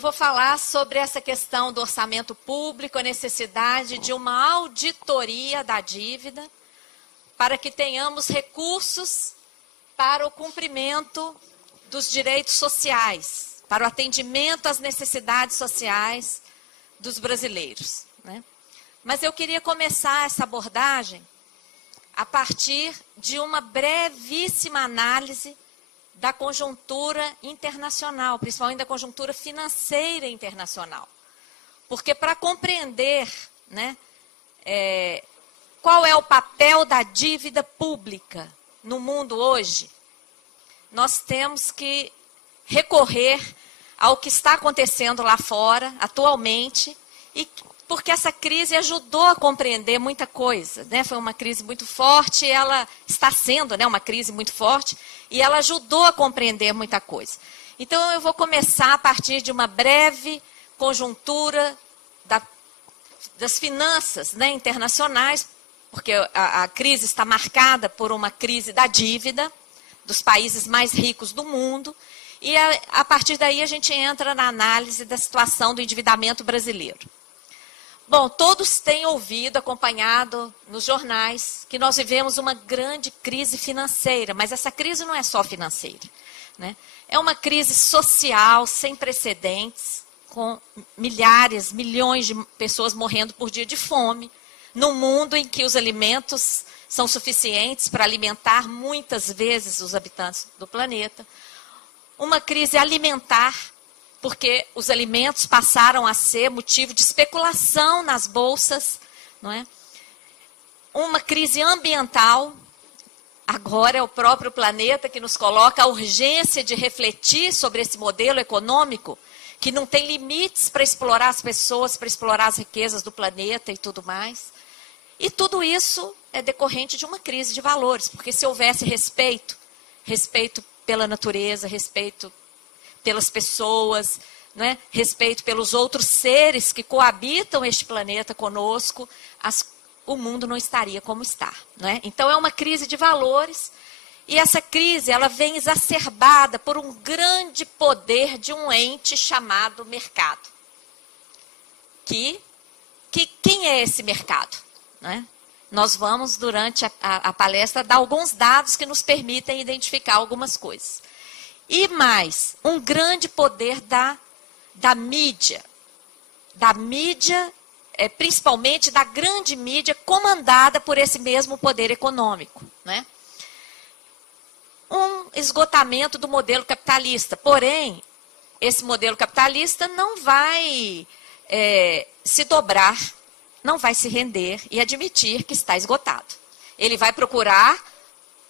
eu vou falar sobre essa questão do orçamento público, a necessidade de uma auditoria da dívida, para que tenhamos recursos para o cumprimento dos direitos sociais, para o atendimento às necessidades sociais dos brasileiros, né? Mas eu queria começar essa abordagem a partir de uma brevíssima análise da conjuntura internacional, principalmente da conjuntura financeira internacional. Porque para compreender, né, qual é o papel da dívida pública no mundo hoje, nós temos que recorrer ao que está acontecendo lá fora, atualmente, e porque essa crise ajudou a compreender muita coisa, né? Foi uma crise muito forte, ela está sendo, né, uma crise muito forte, e ela ajudou a compreender muita coisa. Então, eu vou começar a partir de uma breve conjuntura das finanças, né, internacionais, porque a crise está marcada por uma crise da dívida dos países mais ricos do mundo, e a partir daí a gente entra na análise da situação do endividamento brasileiro. Bom, todos têm ouvido, acompanhado nos jornais, que nós vivemos uma grande crise financeira, mas essa crise não é só financeira, né? É uma crise social sem precedentes, com milhares, milhões de pessoas morrendo por dia de fome, num mundo em que os alimentos são suficientes para alimentar muitas vezes os habitantes do planeta. Uma crise alimentar, porque os alimentos passaram a ser motivo de especulação nas bolsas, não é? Uma crise ambiental, agora é o próprio planeta que nos coloca a urgência de refletir sobre esse modelo econômico, que não tem limites para explorar as pessoas, para explorar as riquezas do planeta e tudo mais. E tudo isso é decorrente de uma crise de valores, porque se houvesse respeito pela natureza, respeito pelas pessoas, né? Respeito pelos outros seres que coabitam este planeta conosco, o mundo não estaria como está, né? Então é uma crise de valores, e essa crise ela vem exacerbada por um grande poder de um ente chamado mercado. Quem é esse mercado, né? Nós vamos, durante a palestra, dar alguns dados que nos permitem identificar algumas coisas. E mais, um grande poder da mídia. Da mídia, principalmente da grande mídia, comandada por esse mesmo poder econômico, né? Um esgotamento do modelo capitalista. Porém, esse modelo capitalista não vai se dobrar, não vai se render e admitir que está esgotado. Ele vai procurar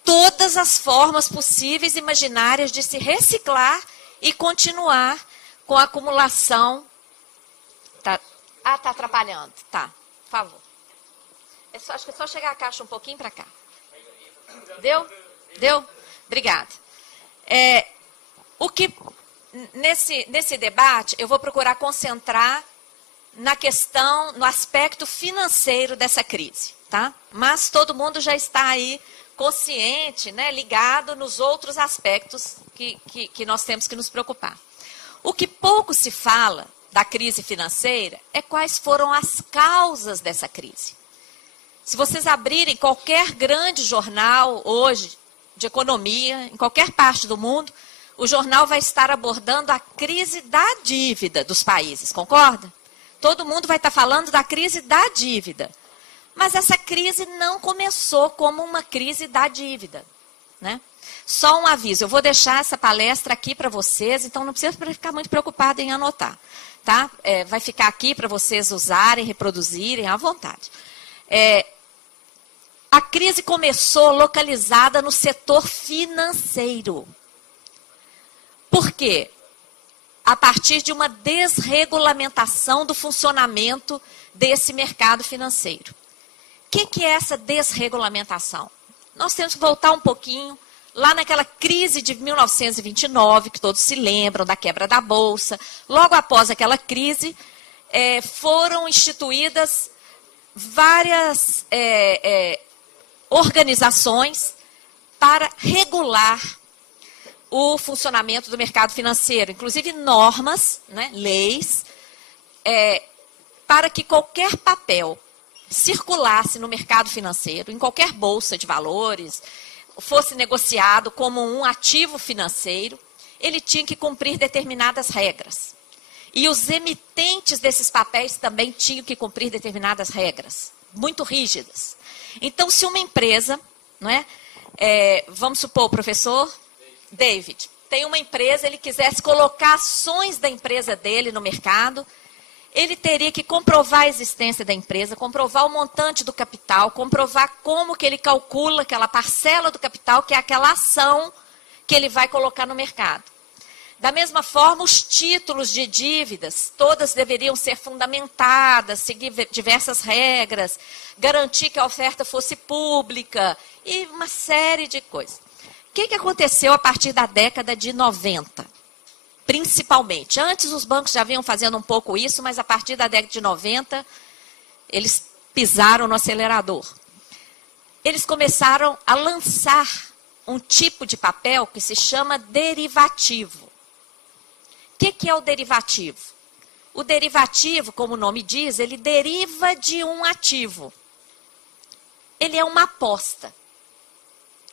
todas as formas possíveis e imaginárias de se reciclar e continuar com a acumulação. Tá atrapalhando. Tá, por favor. Acho que é só chegar a caixa um pouquinho para cá. Deu? Deu? Obrigada. Nesse debate, eu vou procurar concentrar na questão, no aspecto financeiro dessa crise, tá? Mas todo mundo já está aí consciente, né, ligado nos outros aspectos que nós temos que nos preocupar. O que pouco se fala da crise financeira é quais foram as causas dessa crise. Se vocês abrirem qualquer grande jornal hoje de economia, em qualquer parte do mundo, o jornal vai estar abordando a crise da dívida dos países, concorda? Todo mundo vai estar falando da crise da dívida. Mas essa crise não começou como uma crise da dívida, né? Só um aviso, eu vou deixar essa palestra aqui para vocês, então não precisa ficar muito preocupado em anotar, tá? Vai ficar aqui para vocês usarem, reproduzirem à vontade. A crise começou localizada no setor financeiro. Por quê? A partir de uma desregulamentação do funcionamento desse mercado financeiro. O que é essa desregulamentação? Nós temos que voltar um pouquinho lá naquela crise de 1929, que todos se lembram da quebra da Bolsa. Logo após aquela crise, foram instituídas várias organizações para regular o funcionamento do mercado financeiro, inclusive normas, né, leis, para que qualquer papel circulasse no mercado financeiro, em qualquer bolsa de valores, fosse negociado como um ativo financeiro, ele tinha que cumprir determinadas regras. E os emitentes desses papéis também tinham que cumprir determinadas regras, muito rígidas. Então, se uma empresa, não é, vamos supor, professor David, tem uma empresa, ele quisesse colocar ações da empresa dele no mercado, ele teria que comprovar a existência da empresa, comprovar o montante do capital, comprovar como que ele calcula aquela parcela do capital, que é aquela ação que ele vai colocar no mercado. Da mesma forma, os títulos de dívidas, todas deveriam ser fundamentadas, seguir diversas regras, garantir que a oferta fosse pública e uma série de coisas. O que aconteceu a partir da década de 90? Principalmente. Antes os bancos já vinham fazendo um pouco isso, mas a partir da década de 90, eles pisaram no acelerador. Eles começaram a lançar um tipo de papel que se chama derivativo. O que é o derivativo? O derivativo, como o nome diz, ele deriva de um ativo. Ele é uma aposta.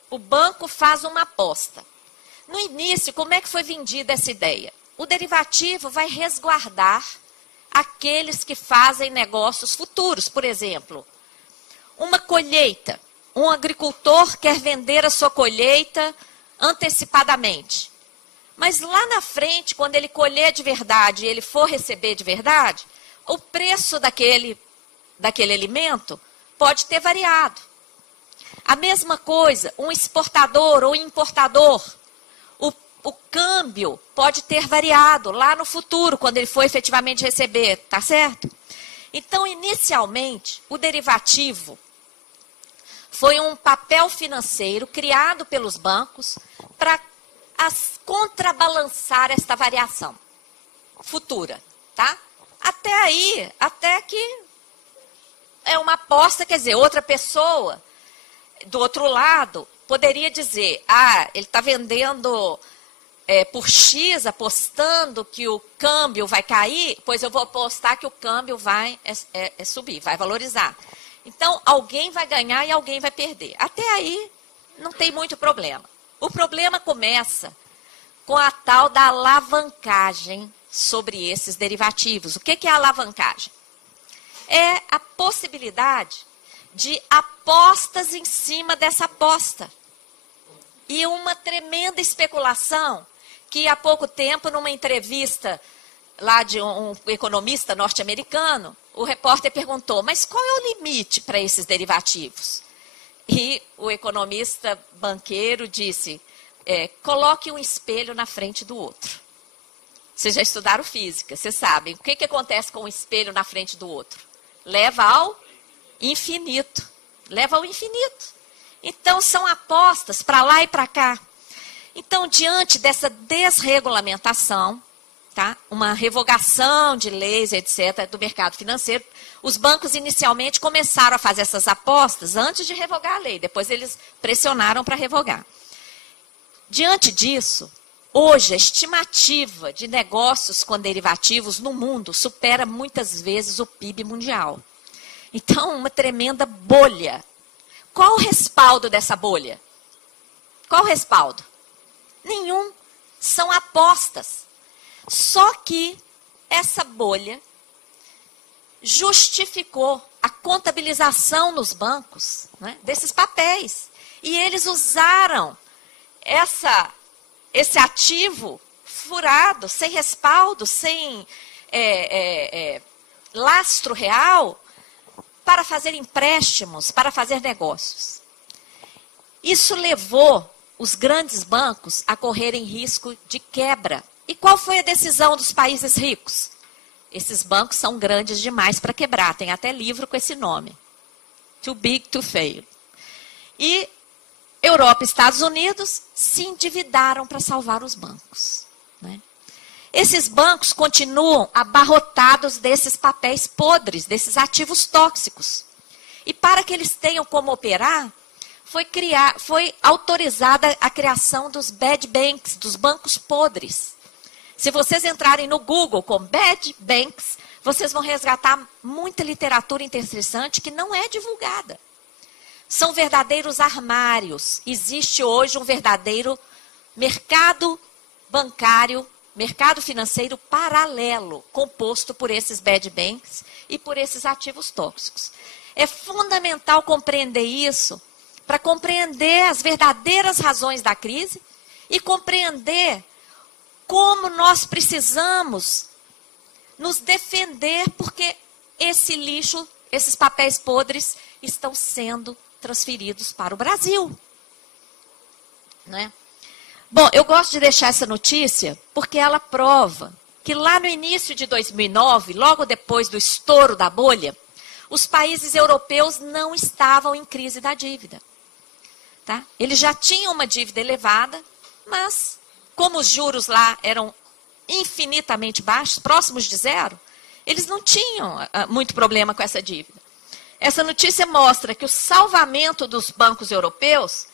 O banco faz uma aposta. No início, como é que foi vendida essa ideia? O derivativo vai resguardar aqueles que fazem negócios futuros. Por exemplo, uma colheita. Um agricultor quer vender a sua colheita antecipadamente. Mas lá na frente, quando ele colher de verdade e ele for receber de verdade, o preço daquele alimento pode ter variado. A mesma coisa, um exportador ou importador, o câmbio pode ter variado lá no futuro, quando ele for efetivamente receber, tá certo? Então, inicialmente, o derivativo foi um papel financeiro criado pelos bancos para contrabalançar esta variação futura, tá? Até aí, até que é uma aposta, quer dizer, outra pessoa do outro lado poderia dizer, ele está vendendo por X, apostando que o câmbio vai cair, pois eu vou apostar que o câmbio vai subir, vai valorizar. Então, alguém vai ganhar e alguém vai perder. Até aí, não tem muito problema. O problema começa com a tal da alavancagem sobre esses derivativos. O que é a alavancagem? É a possibilidade de apostas em cima dessa aposta. E uma tremenda especulação que há pouco tempo, numa entrevista lá de um economista norte-americano, o repórter perguntou, mas qual é o limite para esses derivativos? E o economista banqueiro disse, coloque um espelho na frente do outro. Vocês já estudaram física, vocês sabem. O que acontece com um espelho na frente do outro? Leva ao infinito. Leva ao infinito. Então, são apostas para lá e para cá. Então, diante dessa desregulamentação, tá? Uma revogação de leis, etc., do mercado financeiro, os bancos inicialmente começaram a fazer essas apostas antes de revogar a lei. Depois eles pressionaram para revogar. Diante disso, hoje a estimativa de negócios com derivativos no mundo supera muitas vezes o PIB mundial. Então, uma tremenda bolha. Qual o respaldo dessa bolha? Qual o respaldo? Nenhum. São apostas. Só que essa bolha justificou a contabilização nos bancos, né, desses papéis. E eles usaram esse ativo furado, sem respaldo, sem lastro real, para fazer empréstimos, para fazer negócios. Isso levou os grandes bancos a correrem risco de quebra. E qual foi a decisão dos países ricos? Esses bancos são grandes demais para quebrar. Tem até livro com esse nome. Too big to fail. E Europa e Estados Unidos se endividaram para salvar os bancos, né? Esses bancos continuam abarrotados desses papéis podres, desses ativos tóxicos. E para que eles tenham como operar, foi autorizada a criação dos bad banks, dos bancos podres. Se vocês entrarem no Google com bad banks, vocês vão resgatar muita literatura interessante que não é divulgada. São verdadeiros armários. Existe hoje um verdadeiro mercado bancário, mercado financeiro paralelo, composto por esses bad banks e por esses ativos tóxicos. É fundamental compreender isso para compreender as verdadeiras razões da crise e compreender como nós precisamos nos defender, porque esse lixo, esses papéis podres, estão sendo transferidos para o Brasil. Né? Bom, eu gosto de deixar essa notícia porque ela prova que lá no início de 2009, logo depois do estouro da bolha, os países europeus não estavam em crise da dívida. Tá? Eles já tinham uma dívida elevada, mas como os juros lá eram infinitamente baixos, próximos de zero, eles não tinham muito problema com essa dívida. Essa notícia mostra que o salvamento dos bancos europeus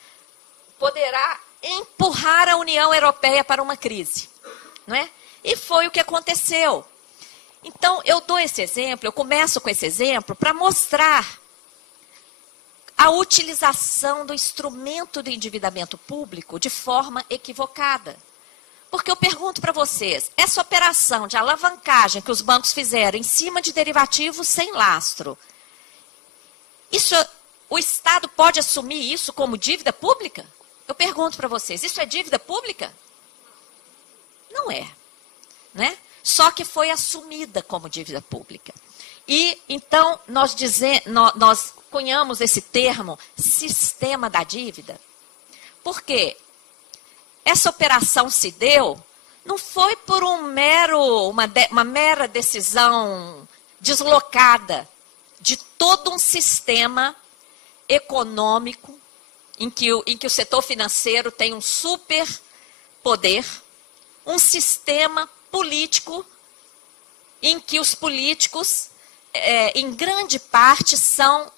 poderá empurrar a União Europeia para uma crise. Não é? E foi o que aconteceu. Então, eu dou esse exemplo, eu começo com esse exemplo para mostrar a utilização do instrumento do endividamento público de forma equivocada. Porque eu pergunto para vocês, essa operação de alavancagem que os bancos fizeram em cima de derivativos sem lastro, o Estado pode assumir isso como dívida pública? Eu pergunto para vocês, isso é dívida pública? Não é. Né? Só que foi assumida como dívida pública. E, então, nós cunhamos esse termo, sistema da dívida. Por quê? Essa operação se deu, não foi por uma mera decisão deslocada de todo um sistema econômico em que o setor financeiro tem um super poder, um sistema político em que os políticos, em grande parte,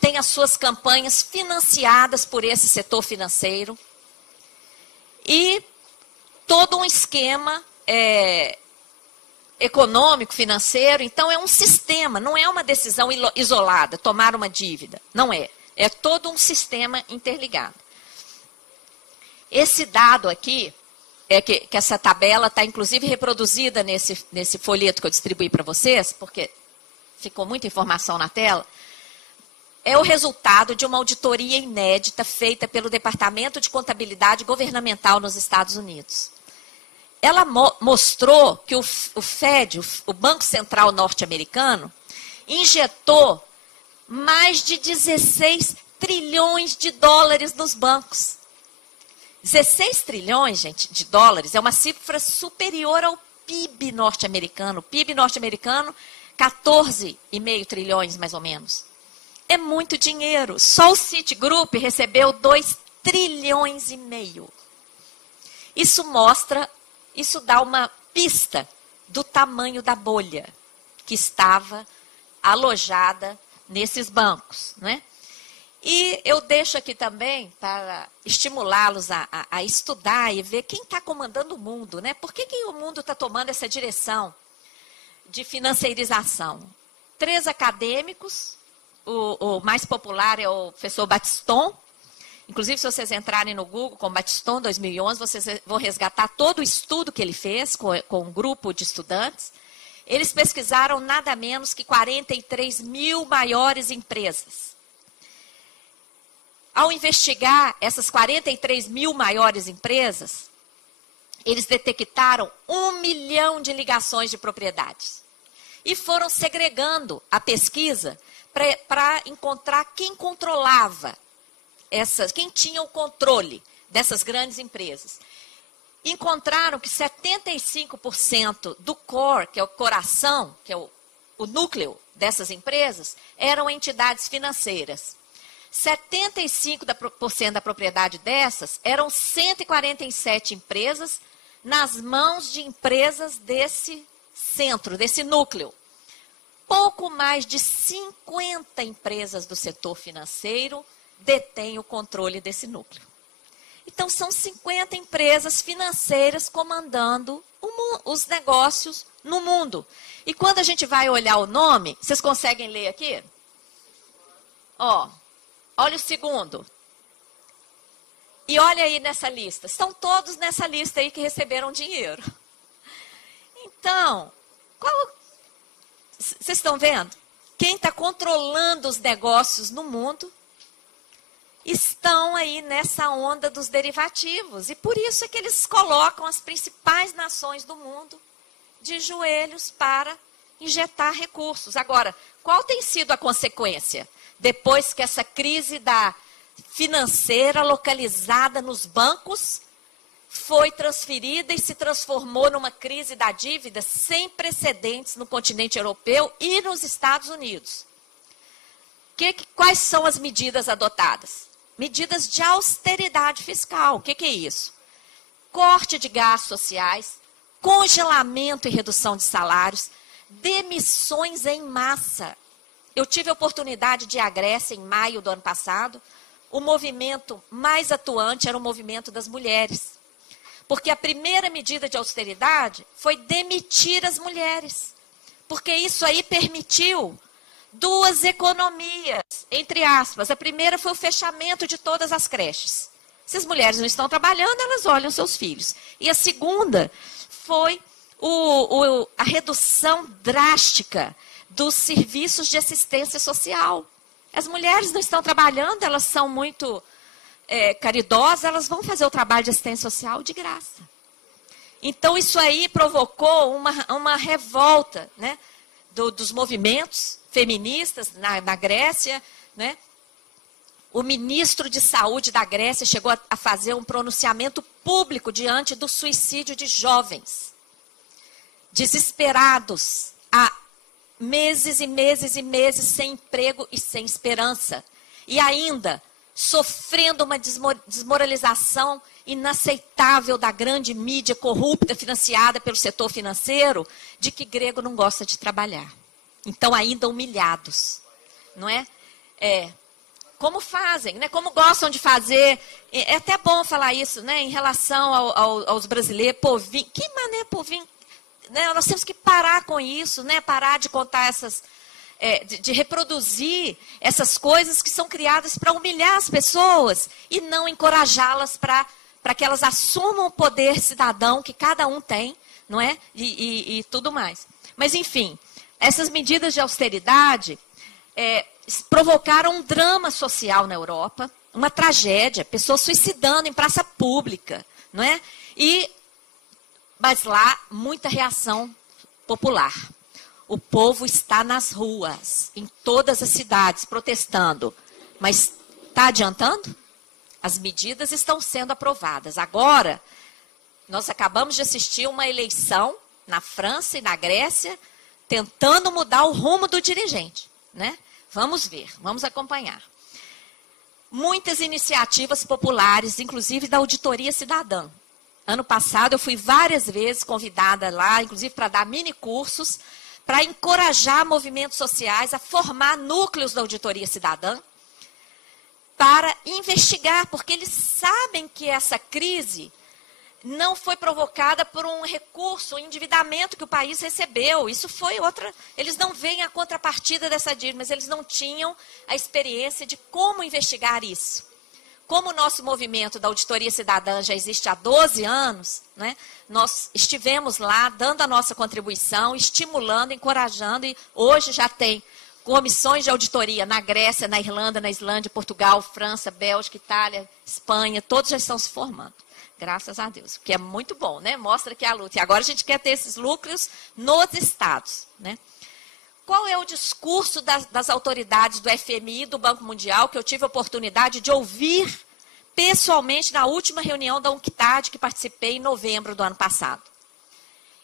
têm as suas campanhas financiadas por esse setor financeiro e todo um esquema econômico, financeiro. Então, é um sistema, não é uma decisão isolada, tomar uma dívida. Não é. É todo um sistema interligado. Esse dado aqui, que essa tabela está, inclusive, reproduzida nesse folheto que eu distribuí para vocês, porque ficou muita informação na tela, é o resultado de uma auditoria inédita feita pelo Departamento de Contabilidade Governamental nos Estados Unidos. Ela mostrou que o Fed, o Banco Central norte-americano, injetou mais de 16 trilhões de dólares nos bancos. 16 trilhões, gente, de dólares é uma cifra superior ao PIB norte-americano. O PIB norte-americano, 14,5 trilhões, mais ou menos. É muito dinheiro. Só o Citigroup recebeu 2,5 trilhões. Isso dá uma pista do tamanho da bolha que estava alojada nesses bancos, né? E eu deixo aqui também para estimulá-los a estudar e ver quem está comandando o mundo, né? Por que o mundo está tomando essa direção de financeirização? 3 acadêmicos, o mais popular é o professor Battiston. Inclusive, se vocês entrarem no Google com Battiston 2011, vocês vão resgatar todo o estudo que ele fez com um grupo de estudantes. Eles pesquisaram nada menos que 43 mil maiores empresas. Ao investigar essas 43 mil maiores empresas, eles detectaram 1 milhão de ligações de propriedades. E foram segregando a pesquisa para encontrar quem controlava quem tinha o controle dessas grandes empresas. Encontraram que 75% do core, que é o coração, que é o núcleo dessas empresas, eram entidades financeiras. 75% da propriedade dessas eram 147 empresas nas mãos de empresas desse centro, desse núcleo. Pouco mais de 50 empresas do setor financeiro detém o controle desse núcleo. Então, são 50 empresas financeiras comandando os negócios no mundo. E quando a gente vai olhar o nome, vocês conseguem ler aqui? Ó, olha o segundo. E olha aí nessa lista. Estão todos nessa lista aí que receberam dinheiro. Então, vocês estão vendo? Quem está controlando os negócios no mundo estão aí nessa onda dos derivativos. E por isso é que eles colocam as principais nações do mundo de joelhos para injetar recursos. Agora, qual tem sido a consequência? Depois que essa crise financeira localizada nos bancos foi transferida e se transformou numa crise da dívida sem precedentes no continente europeu e nos Estados Unidos. Quais são as medidas adotadas? Medidas de austeridade fiscal. O que é isso? Corte de gastos sociais, congelamento e redução de salários, demissões em massa. Eu tive a oportunidade de ir à Grécia em maio do ano passado. O movimento mais atuante era o movimento das mulheres. Porque a primeira medida de austeridade foi demitir as mulheres. Porque isso aí permitiu duas economias, entre aspas. A primeira foi o fechamento de todas as creches. Se as mulheres não estão trabalhando, elas olham seus filhos. E a segunda foi a redução drástica dos serviços de assistência social. As mulheres não estão trabalhando, elas são muito caridosas, elas vão fazer o trabalho de assistência social de graça. Então, isso aí provocou uma revolta, né, dos movimentos feministas na Grécia, né? O ministro de saúde da Grécia chegou a fazer um pronunciamento público diante do suicídio de jovens, desesperados, há meses e meses e meses sem emprego e sem esperança. E ainda sofrendo uma desmoralização inaceitável da grande mídia corrupta, financiada pelo setor financeiro, de que grego não gosta de trabalhar. Então, ainda humilhados, não é? Como fazem, né? Como gostam de fazer. É até bom falar isso, né? Em relação aos brasileiros, povinho. Que mané povinho? Né? Nós temos que parar com isso, né? Parar de contar de reproduzir essas coisas que são criadas para humilhar as pessoas e não encorajá-las para que elas assumam o poder cidadão que cada um tem, não é? E tudo mais. Mas, enfim, essas medidas de austeridade provocaram um drama social na Europa, uma tragédia, pessoas suicidando em praça pública, não é? Mas lá, muita reação popular. O povo está nas ruas, em todas as cidades, protestando. Mas está adiantando? As medidas estão sendo aprovadas. Agora, nós acabamos de assistir uma eleição na França e na Grécia, tentando mudar o rumo do dirigente, né? Vamos ver, vamos acompanhar. Muitas iniciativas populares, inclusive da Auditoria Cidadã. Ano passado, eu fui várias vezes convidada lá, inclusive para dar mini-cursos, para encorajar movimentos sociais a formar núcleos da Auditoria Cidadã, para investigar, porque eles sabem que essa crise não foi provocada por um recurso, um endividamento que o país recebeu. Isso foi outra... Eles não veem a contrapartida dessa dívida, mas eles não tinham a experiência de como investigar isso. Como o nosso movimento da Auditoria Cidadã já existe há 12 anos, né, nós estivemos lá dando a nossa contribuição, estimulando, encorajando, e hoje já tem comissões de auditoria na Grécia, na Irlanda, na Islândia, Portugal, França, Bélgica, Itália, Espanha, todos já estão se formando. Graças a Deus, o que é muito bom, né? Mostra que é a luta. E agora a gente quer ter esses núcleos nos estados, né? Qual é o discurso das autoridades do FMI, do Banco Mundial, que eu tive a oportunidade de ouvir pessoalmente na última reunião da UNCTAD, que participei em novembro do ano passado?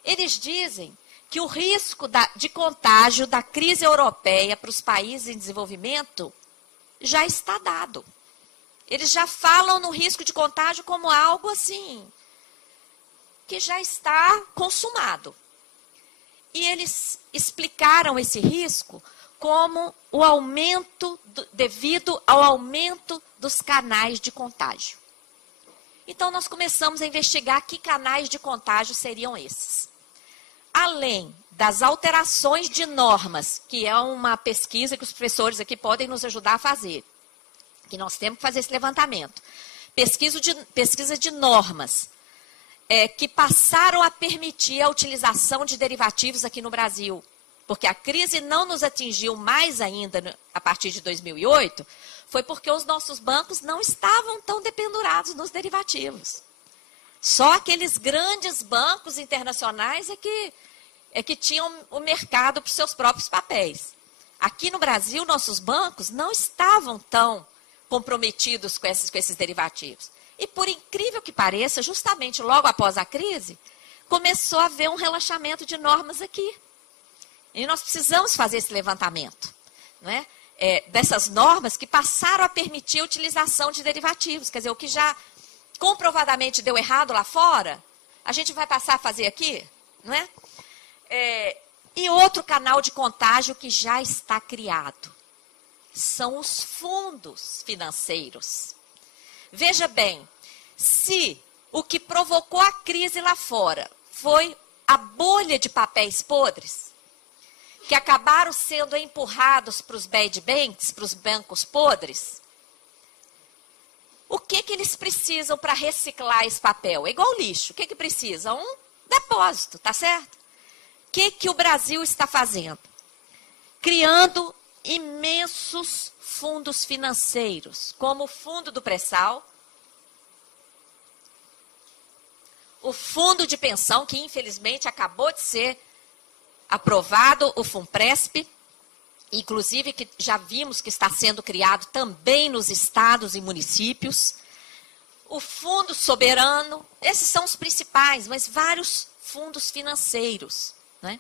Eles dizem que o risco de contágio da crise europeia para os países em desenvolvimento já está dado. Eles já falam no risco de contágio como algo assim, que já está consumado. E eles explicaram esse risco como o aumento, devido ao aumento dos canais de contágio. Então, nós começamos a investigar que canais de contágio seriam esses. Além das alterações de normas, que é uma pesquisa que os professores aqui podem nos ajudar a fazer, que nós temos que fazer esse levantamento. Pesquisa de normas que passaram a permitir a utilização de derivativos aqui no Brasil, porque a crise não nos atingiu mais ainda a partir de 2008, foi porque os nossos bancos não estavam tão dependurados nos derivativos. Só aqueles grandes bancos internacionais é que tinham o mercado para os seus próprios papéis. Aqui no Brasil, nossos bancos não estavam tão comprometidos com esses derivativos. E, por incrível que pareça, justamente logo após a crise, começou a haver um relaxamento de normas aqui. E nós precisamos fazer esse levantamento, não é? Dessas normas que passaram a permitir a utilização de derivativos. Quer dizer, o que já comprovadamente deu errado lá fora, a gente vai passar a fazer aqui, não é? E outro canal de contágio que já está criado são os fundos financeiros. Veja bem, se o que provocou a crise lá fora foi a bolha de papéis podres, que acabaram sendo empurrados para os bad banks, para os bancos podres, o que eles precisam para reciclar esse papel? É igual lixo. O que precisa? Um depósito, tá certo? O que o Brasil está fazendo? Criando imensos fundos financeiros, como o Fundo do Pré-Sal, o Fundo de Pensão, que infelizmente acabou de ser aprovado, o FUNPRESP, inclusive que já vimos que está sendo criado também nos estados e municípios, o Fundo Soberano, esses são os principais, mas vários fundos financeiros, né?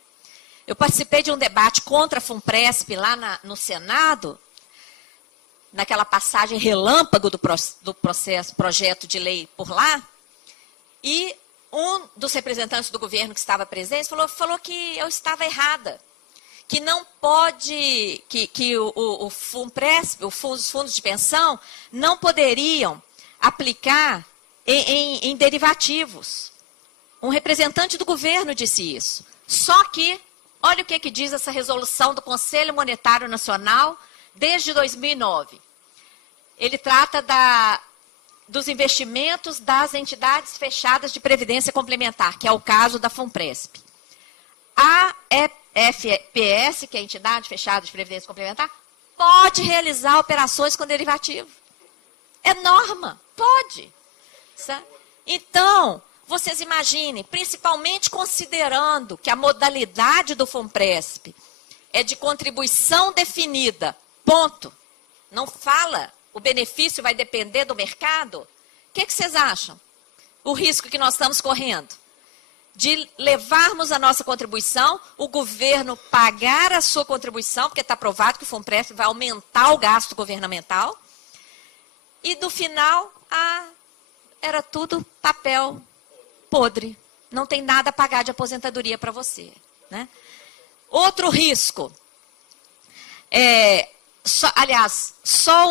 Eu participei de um debate contra a FUNPRESP lá no Senado, naquela passagem relâmpago do projeto de lei por lá, e um dos representantes do governo que estava presente falou que eu estava errada, que não pode, que o FUNPRESP, os fundos de pensão, não poderiam aplicar em derivativos. Um representante do governo disse isso. Só que, olha o que diz essa resolução do Conselho Monetário Nacional desde 2009. Ele trata dos investimentos das entidades fechadas de previdência complementar, que é o caso da FUNPRESP. A FPS, que é a entidade fechada de previdência complementar, pode realizar operações com derivativo. É norma, pode. Sabe? Então, vocês imaginem, principalmente considerando que a modalidade do FUNPRESP é de contribuição definida, ponto. Não fala, o benefício vai depender do mercado. O que vocês acham? O risco que nós estamos correndo? De levarmos a nossa contribuição, o governo pagar a sua contribuição, porque está provado que o FUNPRESP vai aumentar o gasto governamental, e no final, era tudo papel podre. Não tem nada a pagar de aposentadoria para você. Né? Outro risco. Só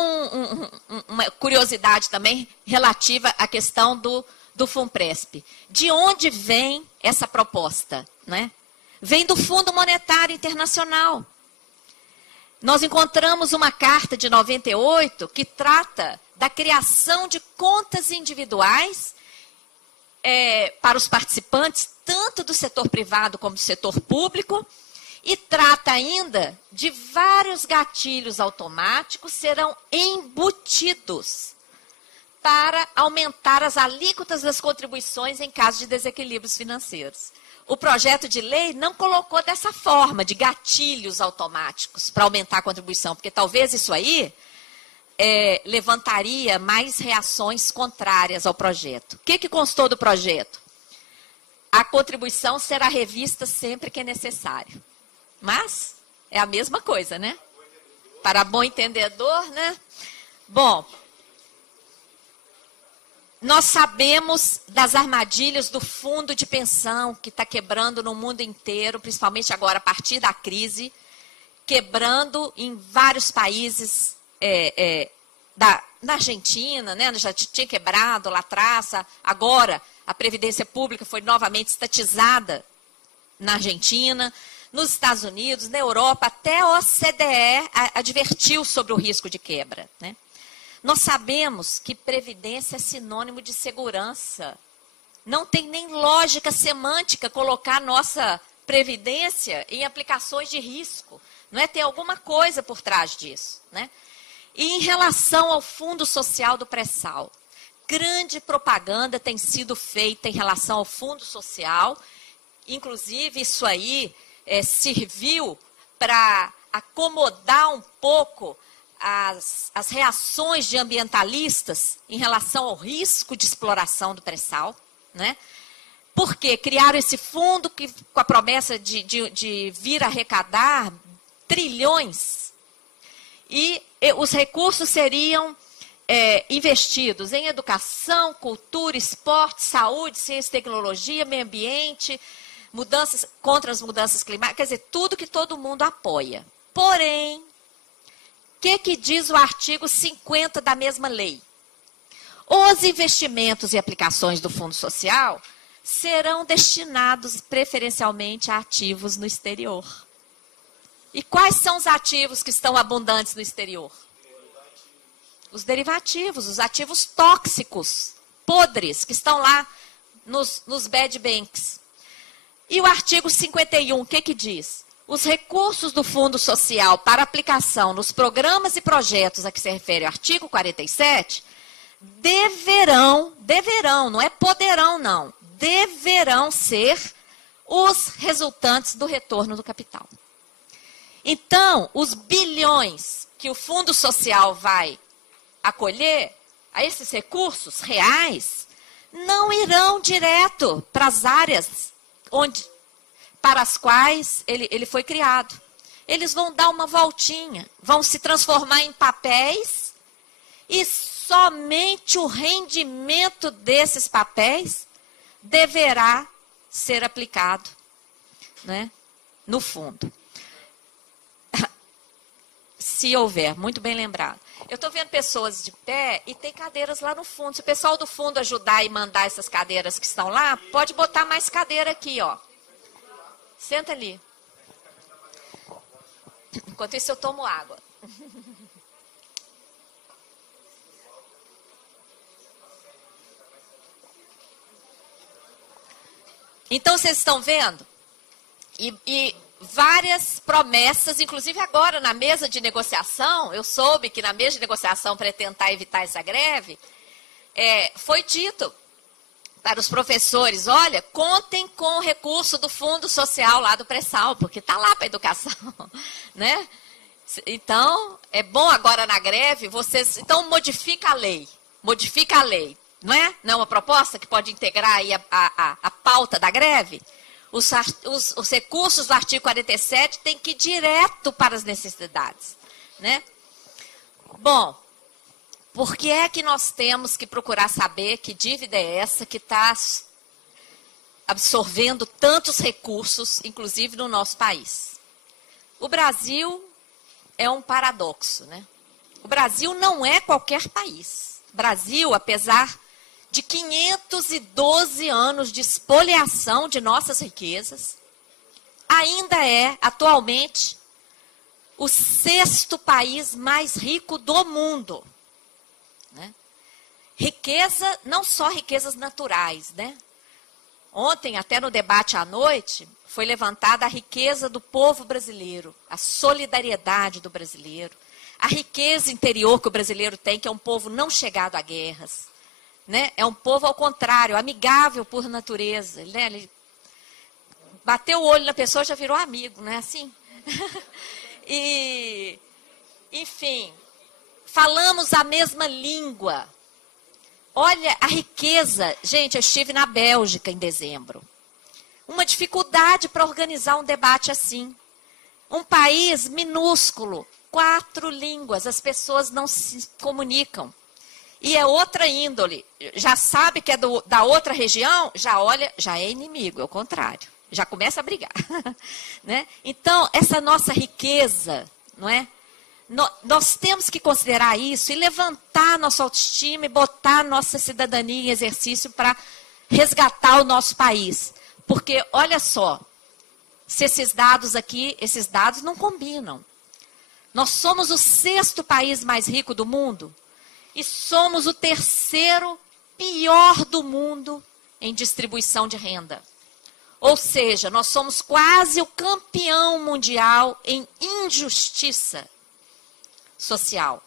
uma curiosidade também relativa à questão do FUNPRESP. De onde vem essa proposta? Né? Vem do Fundo Monetário Internacional. Nós encontramos uma carta de 98 que trata da criação de contas individuais para os participantes, tanto do setor privado como do setor público, e trata ainda de vários gatilhos automáticos serão embutidos para aumentar as alíquotas das contribuições em caso de desequilíbrios financeiros. O projeto de lei não colocou dessa forma, de gatilhos automáticos para aumentar a contribuição, porque talvez isso aí levantaria mais reações contrárias ao projeto. O que constou do projeto? A contribuição será revista sempre que é necessário. Mas é a mesma coisa, né? Para bom entendedor, né? Bom, nós sabemos das armadilhas do fundo de pensão que está quebrando no mundo inteiro, principalmente agora a partir da crise, quebrando em vários países na Argentina, né? Já tinha quebrado lá atrás, agora a Previdência Pública foi novamente estatizada na Argentina, nos Estados Unidos, na Europa, até a OCDE advertiu sobre o risco de quebra, né? Nós sabemos que previdência é sinônimo de segurança. Não tem nem lógica semântica colocar nossa previdência em aplicações de risco. Não é? Tem alguma coisa por trás disso, né? E em relação ao Fundo Social do Pré-Sal, grande propaganda tem sido feita em relação ao Fundo Social. Inclusive, isso aí serviu para acomodar um pouco as reações de ambientalistas em relação ao risco de exploração do pré-sal, né? Porque criaram esse fundo com a promessa de vir arrecadar trilhões. E os recursos seriam investidos em educação, cultura, esporte, saúde, ciência e tecnologia, meio ambiente, mudanças contra as mudanças climáticas, quer dizer, tudo que todo mundo apoia. Porém, o que diz o artigo 50 da mesma lei? Os investimentos e aplicações do Fundo Social serão destinados preferencialmente a ativos no exterior. E quais são os ativos que estão abundantes no exterior? Os derivativos, os ativos tóxicos, podres, que estão lá nos bad banks. E o artigo 51, o que diz? Os recursos do Fundo Social para aplicação nos programas e projetos a que se refere o artigo 47, deverão, não é poderão não, deverão ser os resultantes do retorno do capital. Então, os bilhões que o Fundo Social vai acolher, a esses recursos reais, não irão direto para as áreas para as quais ele foi criado. Eles vão dar uma voltinha, vão se transformar em papéis e somente o rendimento desses papéis deverá ser aplicado, né, no fundo. Se houver, muito bem lembrado. Eu estou vendo pessoas de pé e tem cadeiras lá no fundo. Se o pessoal do fundo ajudar e mandar essas cadeiras que estão lá, pode botar mais cadeira aqui, ó. Senta ali. Enquanto isso, eu tomo água. Então, vocês estão vendo? E várias promessas, inclusive agora na mesa de negociação, eu soube que na mesa de negociação para tentar evitar essa greve, foi dito para os professores, olha, contem com o recurso do Fundo Social lá do pré-sal, porque está lá para a educação, né? Então, é bom agora na greve, vocês, então modifica a lei, não é? Não é uma proposta que pode integrar aí a pauta da greve? Os recursos do artigo 47 têm que ir direto para as necessidades, né? Bom, por que é que nós temos que procurar saber que dívida é essa que está absorvendo tantos recursos, inclusive no nosso país? O Brasil é um paradoxo, né? O Brasil não é qualquer país. O Brasil, apesar de 512 anos de espoliação de nossas riquezas, ainda é, atualmente, o 6º país mais rico do mundo, né? Riqueza, não só riquezas naturais, né? Ontem, até no debate à noite, foi levantada a riqueza do povo brasileiro, a solidariedade do brasileiro, a riqueza interior que o brasileiro tem, que é um povo não chegado a guerras, né? É um povo, ao contrário, amigável por natureza, né? Ele bateu o olho na pessoa, já virou amigo, não é assim? E, enfim, falamos a mesma língua. Olha a riqueza. Gente, eu estive na Bélgica em dezembro. Uma dificuldade para organizar um debate assim. Um país minúsculo, 4 línguas, as pessoas não se comunicam. E é outra índole. Já sabe que é da outra região, já olha, já é inimigo, é o contrário. já começa a brigar. Né? Então, essa nossa riqueza, não é? Nós temos que considerar isso e levantar nossa autoestima e botar nossa cidadania em exercício para resgatar o nosso país. Porque, olha só, se esses dados aqui, esses dados não combinam. Nós somos o 6º país mais rico do mundo e somos o 3º pior do mundo em distribuição de renda. Ou seja, nós somos quase o campeão mundial em injustiça social.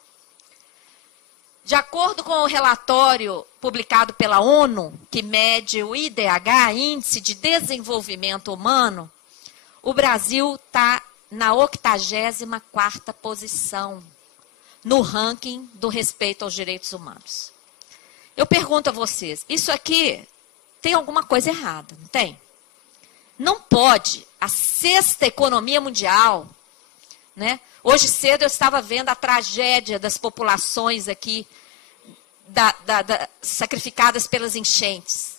De acordo com o relatório publicado pela ONU, que mede o IDH, Índice de Desenvolvimento Humano, o Brasil está na 84ª posição no ranking do respeito aos direitos humanos. Eu pergunto a vocês, isso aqui tem alguma coisa errada, não tem? Não pode, a 6ª economia mundial, né? Hoje cedo eu estava vendo a tragédia das populações aqui, sacrificadas pelas enchentes.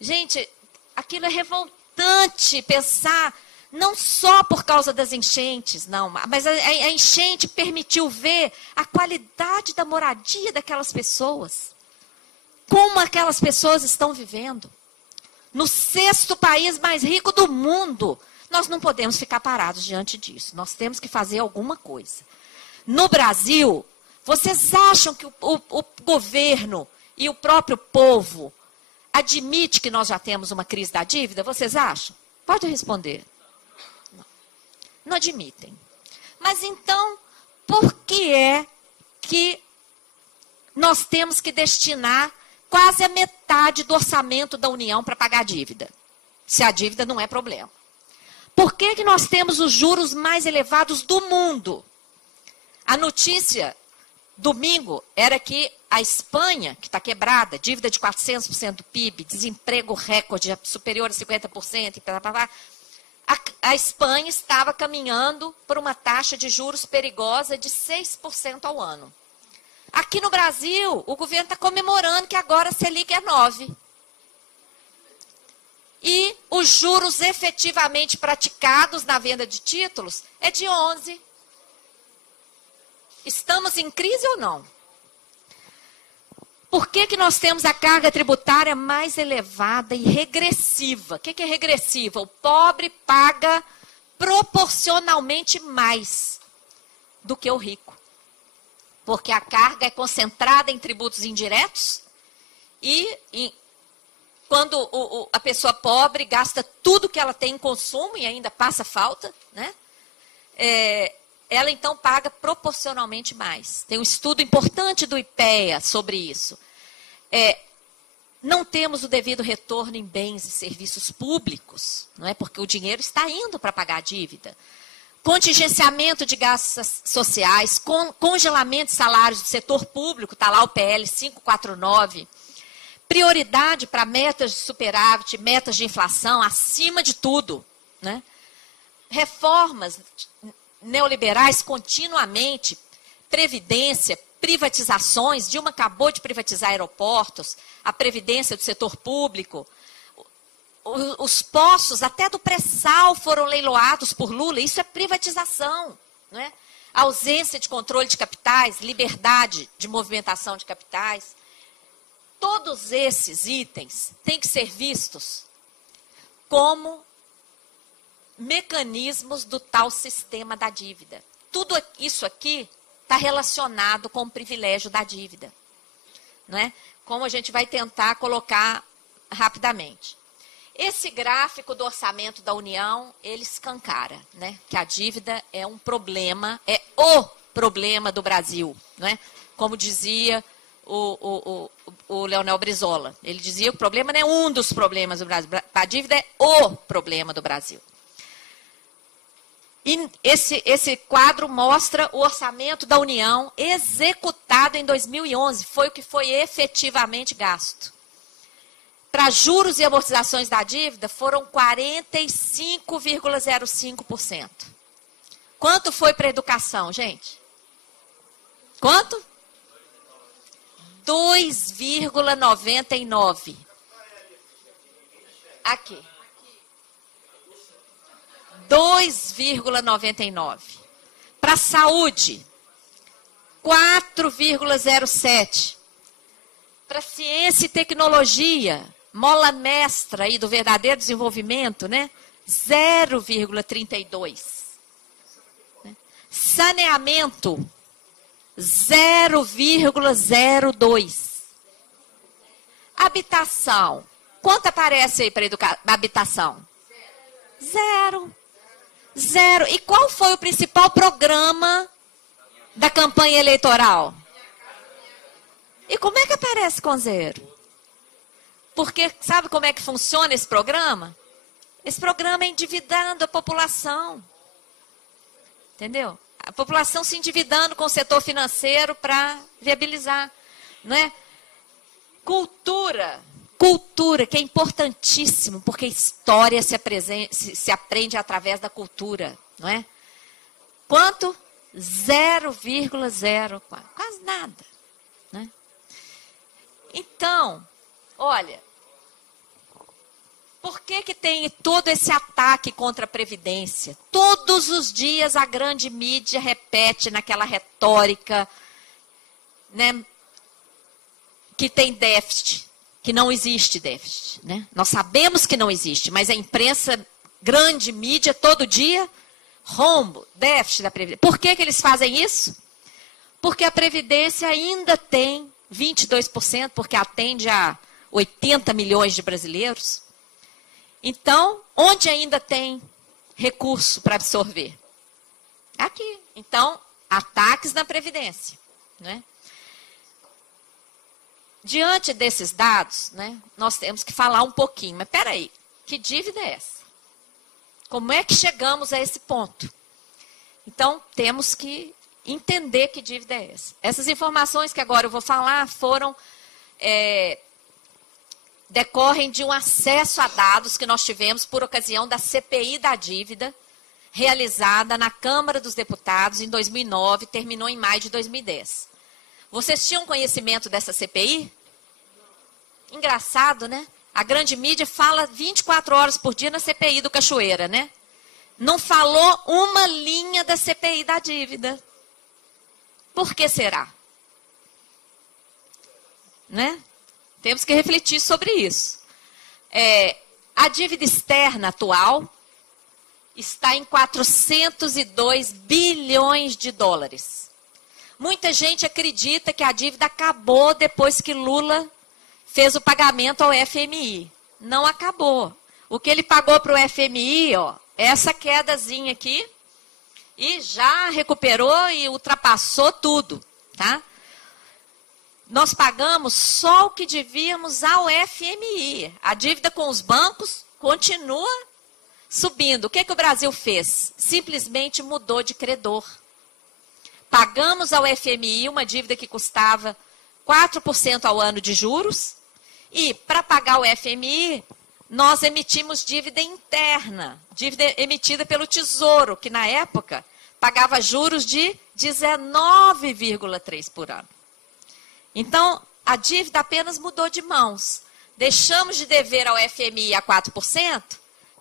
Gente, aquilo é revoltante pensar, não só por causa das enchentes, não, mas a enchente permitiu ver a qualidade da moradia daquelas pessoas. Como aquelas pessoas estão vivendo. No 6º país mais rico do mundo. Nós não podemos ficar parados diante disso. Nós temos que fazer alguma coisa. No Brasil, vocês acham que o governo e o próprio povo admite que nós já temos uma crise da dívida? Vocês acham? Pode responder. Não admitem. Mas então, por que é que nós temos que destinar quase a metade do orçamento da União para pagar a dívida? Se a dívida não é problema. Por que que nós temos os juros mais elevados do mundo? A notícia, domingo, era que a Espanha, que está quebrada, dívida de 400% do PIB, desemprego recorde superior a 50%, a Espanha estava caminhando por uma taxa de juros perigosa de 6% ao ano. Aqui no Brasil, o governo está comemorando que agora a Selic é 9%. E os juros efetivamente praticados na venda de títulos é de 11%. Estamos em crise ou não? Por que que nós temos a carga tributária mais elevada e regressiva? O que que é regressiva? O pobre paga proporcionalmente mais do que o rico. Porque a carga é concentrada em tributos indiretos e quando a pessoa pobre gasta tudo que ela tem em consumo e ainda passa falta, né? Ela então paga proporcionalmente mais. Tem um estudo importante do IPEA sobre isso. Não temos o devido retorno em bens e serviços públicos, não é? Porque o dinheiro está indo para pagar a dívida. Contingenciamento de gastos sociais, congelamento de salários do setor público, está lá o PL 549. Prioridade para metas de superávit, metas de inflação, acima de tudo. Né? Reformas neoliberais continuamente, previdência, privatizações. Dilma acabou de privatizar aeroportos, a previdência do setor público. Os postos, até do pré-sal, foram leiloados por Lula. Isso é privatização. Né? Ausência de controle de capitais, liberdade de movimentação de capitais. Todos esses itens têm que ser vistos como mecanismos do tal sistema da dívida. Tudo isso aqui está relacionado com o privilégio da dívida. Não é? Como a gente vai tentar colocar rapidamente. Esse gráfico do orçamento da União, ele escancara, né? Que a dívida é um problema, é o problema do Brasil. Não é? Como dizia o Leonel Brizola. Ele dizia que o problema não é um dos problemas do Brasil. A dívida é o problema do Brasil. E esse quadro mostra o orçamento da União executado em 2011. Foi o que foi efetivamente gasto. Para juros e amortizações da dívida, foram 45,05%. Quanto foi para a educação, gente? Quanto? 2,99. Aqui. 2,99. Para a saúde, 4,07. Para ciência e tecnologia, mola mestra aí do verdadeiro desenvolvimento, né? 0,32. Né? Saneamento, 0,02. Habitação. Quanto aparece aí para habitação? Zero. Zero. E qual foi o principal programa da campanha eleitoral? E como é que aparece com zero? Porque sabe como é que funciona esse programa? Esse programa é endividando a população. Entendeu? A população se endividando com o setor financeiro para viabilizar. Não é? Cultura, que é importantíssimo, porque história se aprende através da cultura, não é? Quanto? 0,04, quase nada, né? Então, olha, por que tem todo esse ataque contra a Previdência? Todos os dias a grande mídia repete naquela retórica, né, que tem déficit, que não existe déficit, né? Nós sabemos que não existe, mas a imprensa, grande mídia, todo dia, rombo, déficit da Previdência. Por que eles fazem isso? Porque a Previdência ainda tem 22%, porque atende a 80 milhões de brasileiros. Então, onde ainda tem recurso para absorver? Aqui. Então, ataques na Previdência, né? Diante desses dados, né, nós temos que falar um pouquinho. Mas peraí, que dívida é essa? Como é que chegamos a esse ponto? Então, temos que entender que dívida é essa. Essas informações que agora eu vou falar decorrem de um acesso a dados que nós tivemos por ocasião da CPI da dívida, realizada na Câmara dos Deputados em 2009, terminou em maio de 2010. Vocês tinham conhecimento dessa CPI? Engraçado, né? A grande mídia fala 24 horas por dia na CPI do Cachoeira, né? Não falou uma linha da CPI da dívida. Por que será? Né? Temos que refletir sobre isso. A dívida externa atual está em 402 bilhões de dólares. Muita gente acredita que a dívida acabou depois que Lula fez o pagamento ao FMI. Não acabou. O que ele pagou para o FMI, ó, essa quedazinha aqui, e já recuperou e ultrapassou tudo, tá? Nós pagamos só o que devíamos ao FMI. A dívida com os bancos continua subindo. O que o Brasil fez? Simplesmente mudou de credor. Pagamos ao FMI uma dívida que custava 4% ao ano de juros. E, para pagar o FMI, nós emitimos dívida interna. Dívida emitida pelo Tesouro, que na época pagava juros de 19,3% por ano. Então, a dívida apenas mudou de mãos. Deixamos de dever ao FMI a 4%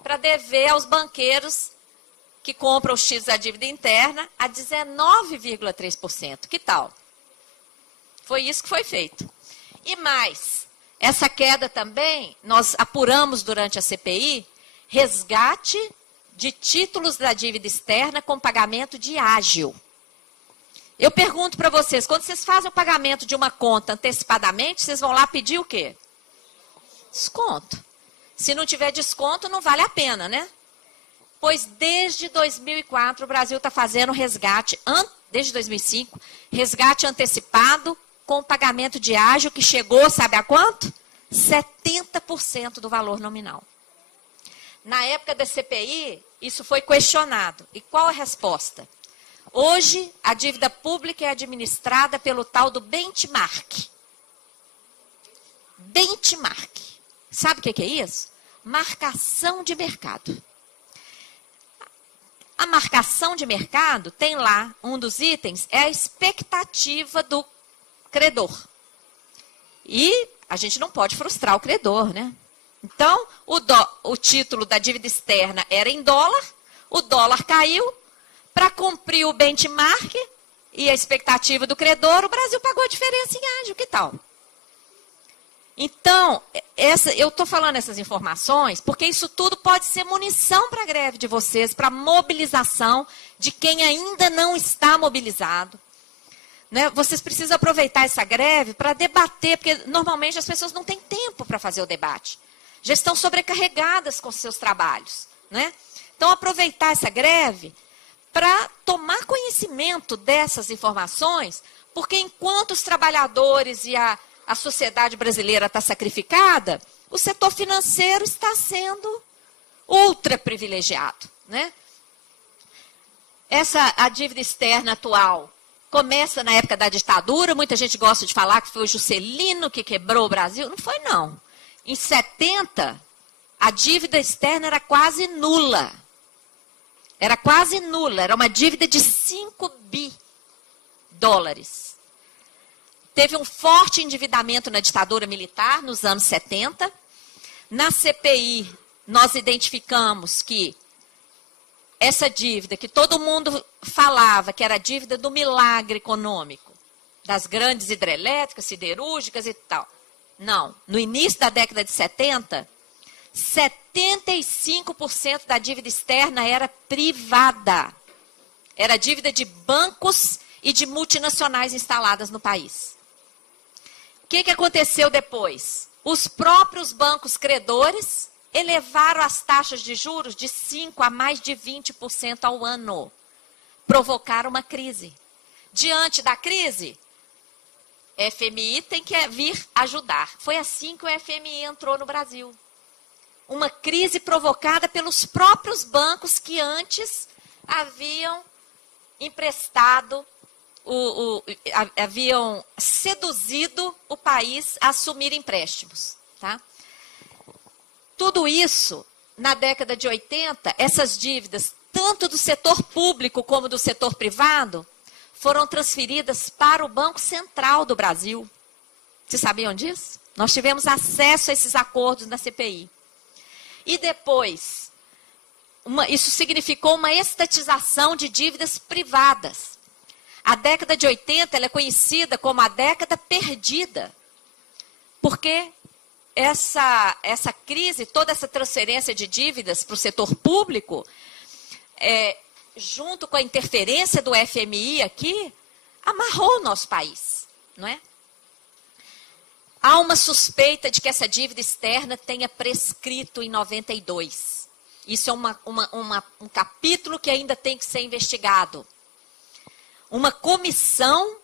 para dever aos banqueiros que compram os títulos da dívida interna a 19,3%. Que tal? Foi isso que foi feito. E mais, essa queda também, nós apuramos durante a CPI, resgate de títulos da dívida externa com pagamento de ágio. Eu pergunto para vocês, quando vocês fazem o pagamento de uma conta antecipadamente, vocês vão lá pedir o quê? Desconto. Se não tiver desconto, não vale a pena, né? Pois desde 2004 o Brasil está fazendo resgate, desde 2005, resgate antecipado com pagamento de ágio que chegou, sabe a quanto? 70% do valor nominal. Na época da CPI, isso foi questionado. E qual a resposta? Hoje, a dívida pública é administrada pelo tal do benchmark. Benchmark. Sabe o que é isso? Marcação de mercado. A marcação de mercado tem lá, um dos itens, é a expectativa do credor. E a gente não pode frustrar o credor, né? Então, o título da dívida externa era em dólar, o dólar caiu, para cumprir o benchmark e a expectativa do credor, o Brasil pagou a diferença em ágio, que tal? Então, eu estou falando essas informações porque isso tudo pode ser munição para a greve de vocês, para a mobilização de quem ainda não está mobilizado. Né? Vocês precisam aproveitar essa greve para debater, porque normalmente as pessoas não têm tempo para fazer o debate. Já estão sobrecarregadas com seus trabalhos. Né? Então, aproveitar essa greve para tomar conhecimento dessas informações, porque enquanto os trabalhadores e a sociedade brasileira está sacrificada, o setor financeiro está sendo ultra privilegiado. Né? A dívida externa atual começa na época da ditadura, muita gente gosta de falar que foi o Juscelino que quebrou o Brasil. Não foi, não. Em 70, a dívida externa era quase nula. Era quase nula, era uma dívida de 5 bi dólares. Teve um forte endividamento na ditadura militar, nos anos 70. Na CPI, nós identificamos que essa dívida, que todo mundo falava que era a dívida do milagre econômico, das grandes hidrelétricas, siderúrgicas e tal. Não, no início da década de 70, 75% da dívida externa era privada. Era dívida de bancos e de multinacionais instaladas no país. O que aconteceu depois? Os próprios bancos credores elevaram as taxas de juros de 5% a mais de 20% ao ano. Provocaram uma crise. Diante da crise, FMI tem que vir ajudar. Foi assim que o FMI entrou no Brasil. Uma crise provocada pelos próprios bancos que antes haviam emprestado, haviam seduzido o país a assumir empréstimos. Tá? Tudo isso, na década de 80, essas dívidas, tanto do setor público como do setor privado, foram transferidas para o Banco Central do Brasil. Vocês sabiam disso? Nós tivemos acesso a esses acordos na CPI. E depois, isso significou uma estatização de dívidas privadas. A década de 80 ela é conhecida como a década perdida, porque essa crise, toda essa transferência de dívidas para o setor público, junto com a interferência do FMI aqui, amarrou o nosso país, não é? Há uma suspeita de que essa dívida externa tenha prescrito em 92. Isso é um capítulo que ainda tem que ser investigado. Uma comissão,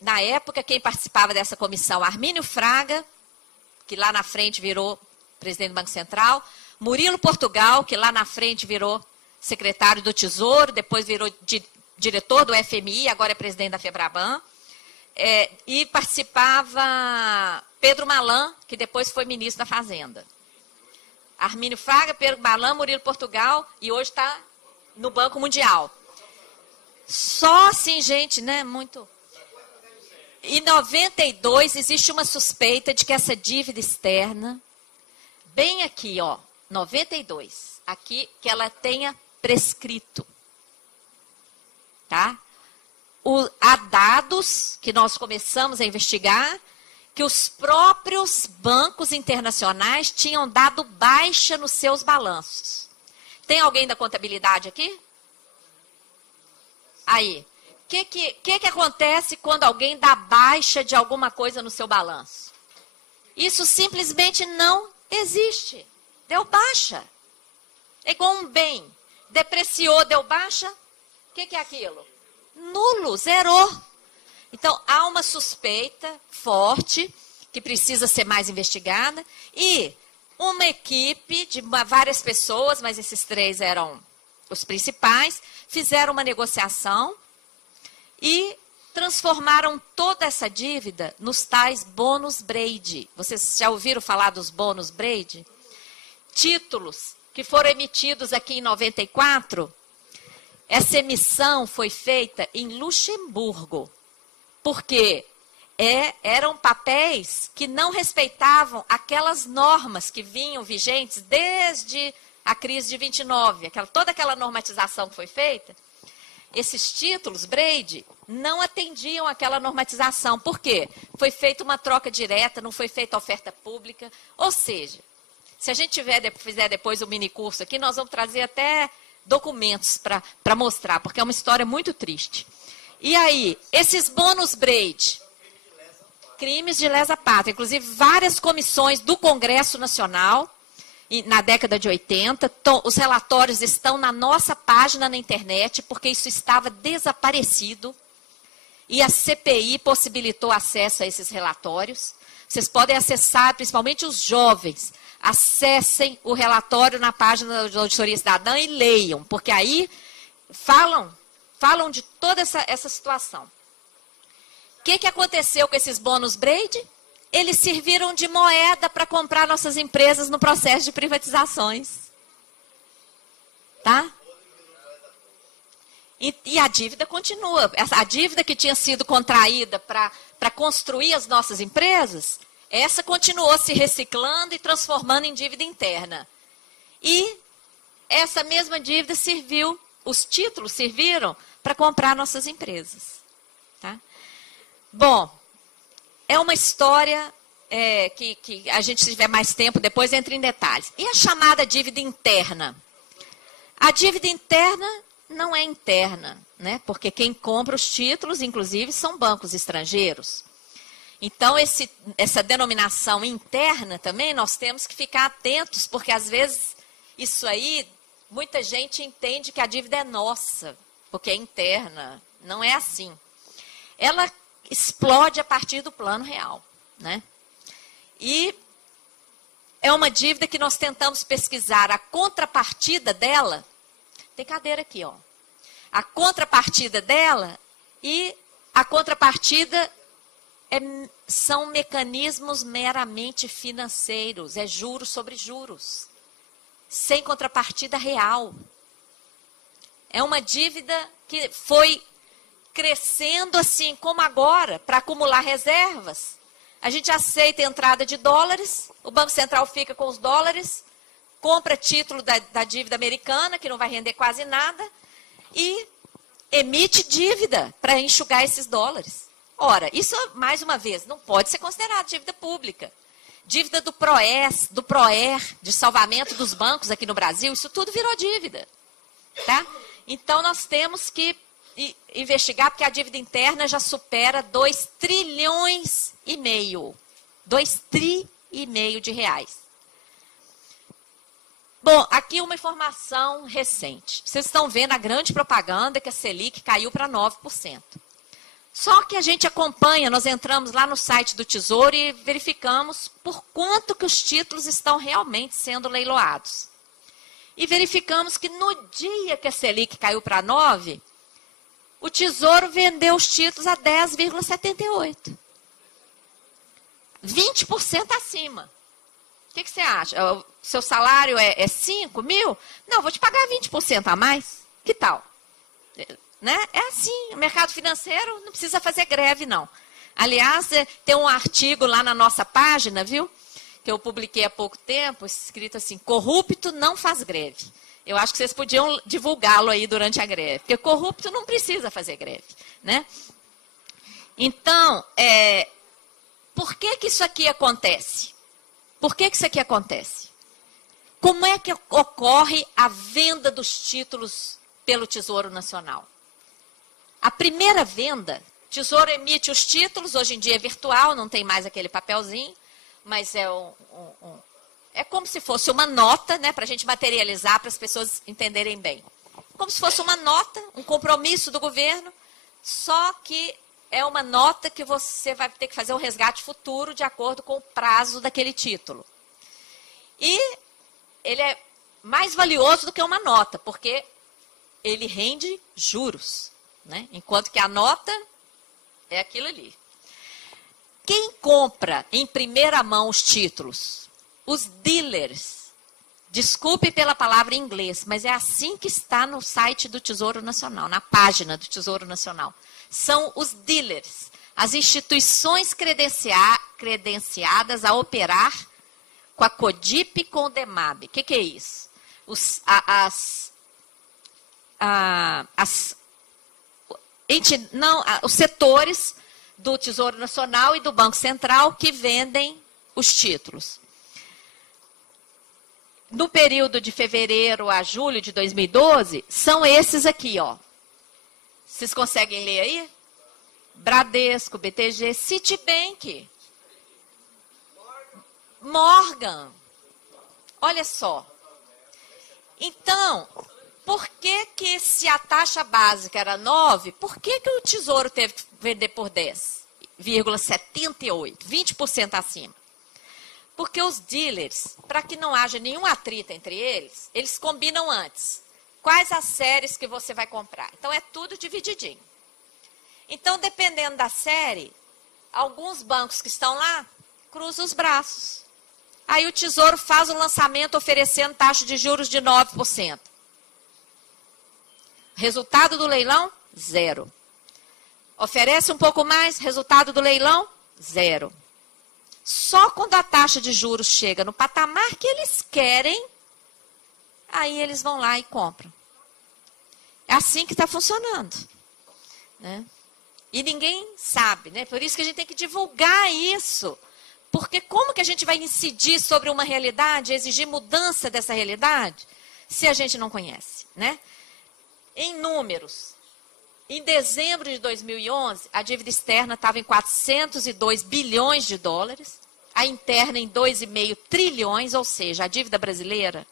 na época, quem participava dessa comissão, Armínio Fraga, que lá na frente virou presidente do Banco Central, Murilo Portugal, que lá na frente virou secretário do Tesouro, depois virou diretor do FMI, agora é presidente da FEBRABAN. E participava Pedro Malan, que depois foi ministro da Fazenda. Armínio Fraga, Pedro Malan, Murilo Portugal, e hoje está no Banco Mundial. Só assim, gente, né? Muito. Em 92, existe uma suspeita de que essa dívida externa, bem aqui, ó, 92, aqui, que ela tenha prescrito. Tá? Há dados que nós começamos a investigar que os próprios bancos internacionais tinham dado baixa nos seus balanços. Tem alguém da contabilidade aqui? Aí, o que acontece quando alguém dá baixa de alguma coisa no seu balanço? Isso simplesmente não existe. Deu baixa. É igual um bem. Depreciou, deu baixa. O que é aquilo? Nulo, zerou. Então, há uma suspeita forte que precisa ser mais investigada e uma equipe de várias pessoas, mas esses 3 eram os principais, fizeram uma negociação e transformaram toda essa dívida nos tais bônus Brady. Vocês já ouviram falar dos bônus Brady? Títulos que foram emitidos aqui em 94. Essa emissão foi feita em Luxemburgo, porque eram papéis que não respeitavam aquelas normas que vinham vigentes desde a crise de 29, toda aquela normatização que foi feita, esses títulos, Brady, não atendiam aquela normatização. Por quê? Foi feita uma troca direta, não foi feita oferta pública. Ou seja, se a gente fizer depois o minicurso aqui, nós vamos trazer até documentos para mostrar, porque é uma história muito triste. E aí, esses bônus Brady, crimes de lesa pátria, inclusive várias comissões do Congresso Nacional, na década de 80, os relatórios estão na nossa página na internet, porque isso estava desaparecido, e a CPI possibilitou acesso a esses relatórios. Vocês podem acessar, principalmente os jovens, acessem o relatório na página da Auditoria Cidadã e leiam, porque aí falam de toda essa situação. O que aconteceu com esses bônus Brady? Eles serviram de moeda para comprar nossas empresas no processo de privatizações. Tá? E a dívida continua. A dívida que tinha sido contraída para construir as nossas empresas, essa continuou se reciclando e transformando em dívida interna. E essa mesma dívida os títulos serviram para comprar nossas empresas. Tá? Bom, é uma história que a gente, se tiver mais tempo, depois entra em detalhes. E a chamada dívida interna? A dívida interna não é interna, né? Porque quem compra os títulos, inclusive, são bancos estrangeiros. Então, essa denominação interna também, nós temos que ficar atentos, porque às vezes isso aí, muita gente entende que a dívida é nossa, porque é interna. Não é assim. Ela explode a partir do plano real, né? E é uma dívida que nós tentamos pesquisar a contrapartida dela. Tem cadeira aqui, ó. A contrapartida dela, e a contrapartida são mecanismos meramente financeiros, é juros sobre juros, sem contrapartida real. É uma dívida que foi crescendo assim como agora, para acumular reservas. A gente aceita a entrada de dólares, o Banco Central fica com os dólares, compra título da dívida americana, que não vai render quase nada, e emite dívida para enxugar esses dólares. Ora, isso, mais uma vez, não pode ser considerado dívida pública. Dívida do PROES, do PROER, de salvamento dos bancos aqui no Brasil, isso tudo virou dívida. Tá? Então, nós temos que investigar, porque a dívida interna já supera 2,5 trilhões. 2,5 trilhões de reais. Bom, aqui uma informação recente. Vocês estão vendo a grande propaganda que a Selic caiu para 9%. Só que a gente acompanha, nós entramos lá no site do Tesouro e verificamos por quanto que os títulos estão realmente sendo leiloados. E verificamos que no dia que a Selic caiu para 9%, o Tesouro vendeu os títulos a 10,78%. 20% acima. O que você acha? O seu salário é 5 mil? Não, vou te pagar 20% a mais. Que tal? Né? É assim, o mercado financeiro não precisa fazer greve, não. Aliás, tem um artigo lá na nossa página, viu? Que eu publiquei há pouco tempo, escrito assim, corrupto não faz greve. Eu acho que vocês podiam divulgá-lo aí durante a greve, porque corrupto não precisa fazer greve, né? Então, por que isso aqui acontece? Por que isso aqui acontece? Como é que ocorre a venda dos títulos pelo Tesouro Nacional? A primeira venda, o Tesouro emite os títulos, hoje em dia é virtual, não tem mais aquele papelzinho, mas é como se fosse uma nota, né, para a gente materializar, para as pessoas entenderem bem. Como se fosse uma nota, um compromisso do governo, só que é uma nota que você vai ter que fazer um resgate futuro de acordo com o prazo daquele título. E ele é mais valioso do que uma nota, porque ele rende juros, né? Enquanto que a nota é aquilo ali. Quem compra em primeira mão os títulos? Os dealers. Desculpe pela palavra em inglês, mas é assim que está no site do Tesouro Nacional, na página do Tesouro Nacional. São os dealers, as instituições credenciadas a operar com a CODIP e com o DEMAB. O que é isso? os setores do Tesouro Nacional e do Banco Central que vendem os títulos. No período de fevereiro a julho de 2012, são esses aqui, ó. Vocês conseguem ler aí? Bradesco, BTG, Citibank, Morgan. Olha só. Então, por que se a taxa básica era 9, por que o Tesouro teve que vender por 10,78, 20% acima? Porque os dealers, para que não haja nenhum atrito entre eles, eles combinam antes. Quais as séries que você vai comprar? Então, é tudo divididinho. Então, dependendo da série, alguns bancos que estão lá, cruzam os braços. Aí o Tesouro faz um lançamento oferecendo taxa de juros de 9%. Resultado do leilão, 0. Oferece um pouco mais, resultado do leilão, 0. Só quando a taxa de juros chega no patamar que eles querem, aí eles vão lá e compram. É assim que está funcionando, né? E ninguém sabe, né? Por isso que a gente tem que divulgar isso. Porque como que a gente vai incidir sobre uma realidade, exigir mudança dessa realidade, se a gente não conhece, né? Em números, em dezembro de 2011, a dívida externa estava em 402 bilhões de dólares, a interna em 2,5 trilhões, ou seja, a dívida brasileira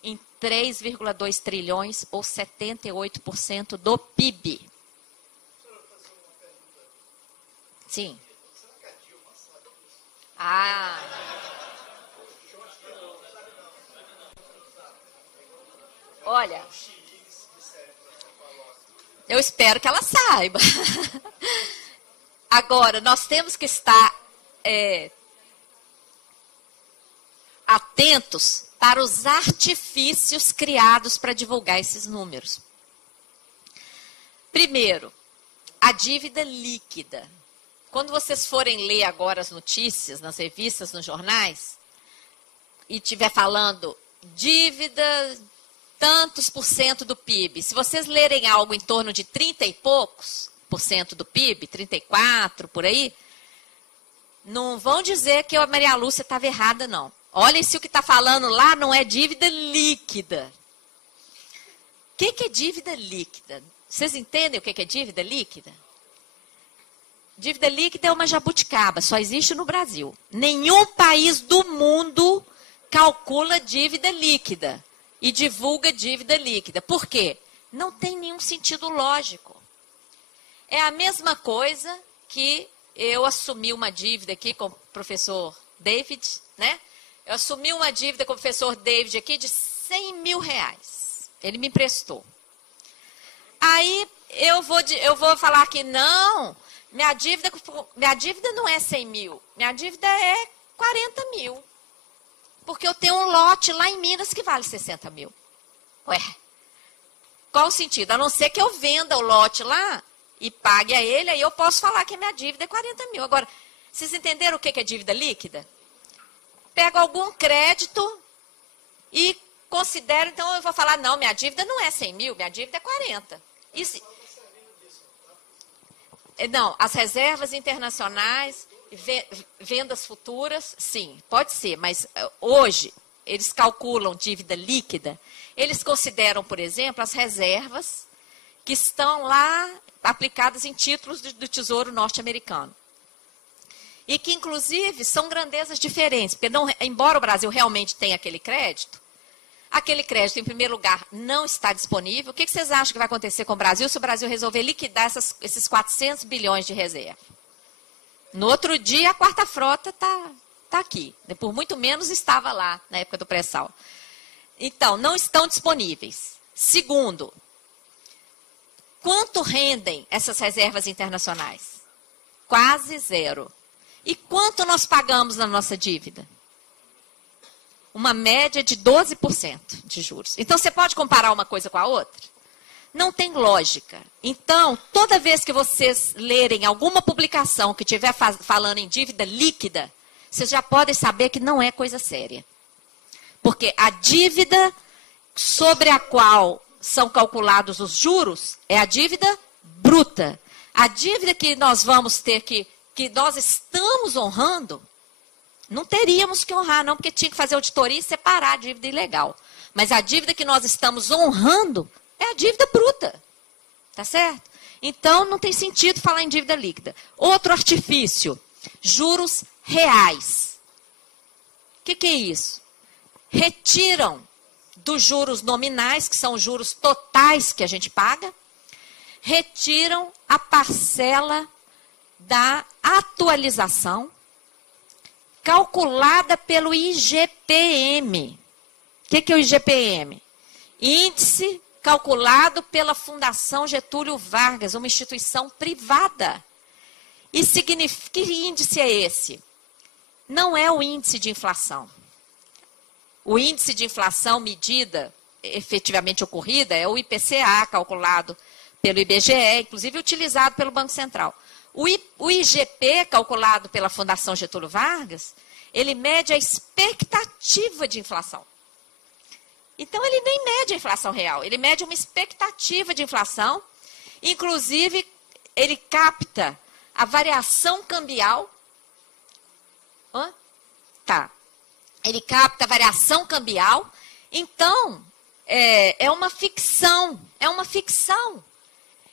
em 3,2 trilhões, ou 78% do PIB. Sim. Olha, eu espero que ela saiba. Agora, nós temos que estar atentos para os artifícios criados para divulgar esses números. Primeiro, a dívida líquida. Quando vocês forem ler agora as notícias nas revistas, nos jornais, e estiver falando dívida tantos por cento do PIB, se vocês lerem algo em torno de 30 e poucos por cento do PIB, 34 por aí, não vão dizer que a Maria Lúcia estava errada, não. Olhem se o que está falando lá não é dívida líquida. O que é dívida líquida? Vocês entendem o que é dívida líquida? Dívida líquida é uma jabuticaba, só existe no Brasil. Nenhum país do mundo calcula dívida líquida e divulga dívida líquida. Por quê? Não tem nenhum sentido lógico. É a mesma coisa que eu assumi uma dívida aqui com o professor David, né? Eu assumi uma dívida com o professor David aqui de 100 mil reais. Ele me emprestou. Aí eu vou falar que não... Minha dívida não é 100 mil, minha dívida é 40 mil. Porque eu tenho um lote lá em Minas que vale 60 mil. Ué, qual o sentido? A não ser que eu venda o lote lá e pague a ele, aí eu posso falar que a minha dívida é 40 mil. Agora, vocês entenderam o que é dívida líquida? Pego algum crédito e considero, então eu vou falar, não, minha dívida não é 100 mil, minha dívida é 40. Isso... Não, as reservas internacionais, vendas futuras, sim, pode ser, mas hoje eles calculam dívida líquida, eles consideram, por exemplo, as reservas que estão lá aplicadas em títulos do Tesouro norte-americano. E que, inclusive, são grandezas diferentes, porque embora o Brasil realmente tenha aquele crédito, em primeiro lugar, não está disponível. O que vocês acham que vai acontecer com o Brasil se o Brasil resolver liquidar esses 400 bilhões de reserva? No outro dia, a quarta frota está aqui. Por muito menos estava lá, na época do pré-sal. Então, não estão disponíveis. Segundo, quanto rendem essas reservas internacionais? Quase zero. E quanto nós pagamos na nossa dívida? Uma média de 12% de juros. Então, você pode comparar uma coisa com a outra? Não tem lógica. Então, toda vez que vocês lerem alguma publicação que estiver falando em dívida líquida, vocês já podem saber que não é coisa séria. Porque a dívida sobre a qual são calculados os juros é a dívida bruta. A dívida que nós vamos ter que nós estamos honrando, não teríamos que honrar, não, porque tinha que fazer auditoria e separar a dívida ilegal. Mas a dívida que nós estamos honrando é a dívida bruta. Tá certo? Então, não tem sentido falar em dívida líquida. Outro artifício, juros reais. O que é isso? Retiram dos juros nominais, que são os juros totais que a gente paga, retiram a parcela da atualização calculada pelo IGPM. O que é o IGPM? Índice calculado pela Fundação Getúlio Vargas, uma instituição privada. E significa, que índice é esse? Não é o índice de inflação. O índice de inflação medida efetivamente ocorrida é o IPCA, calculado pelo IBGE, inclusive utilizado pelo Banco Central. O IGP, calculado pela Fundação Getúlio Vargas, ele mede a expectativa de inflação. Então, ele nem mede a inflação real, ele mede uma expectativa de inflação, inclusive, ele capta a variação cambial. Ele capta a variação cambial, então, é uma ficção,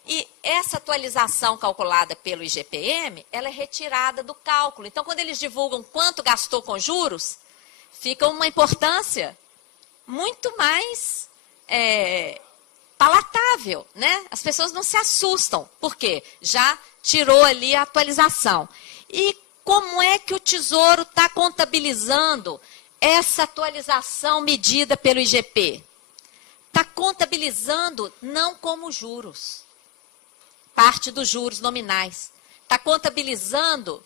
E essa atualização calculada pelo IGPM, ela é retirada do cálculo. Então, quando eles divulgam quanto gastou com juros, fica uma importância muito mais palatável, né? As pessoas não se assustam, porque já tirou ali a atualização. E como é que o Tesouro está contabilizando essa atualização medida pelo IGP? Está contabilizando não como juros, parte dos juros nominais. Está contabilizando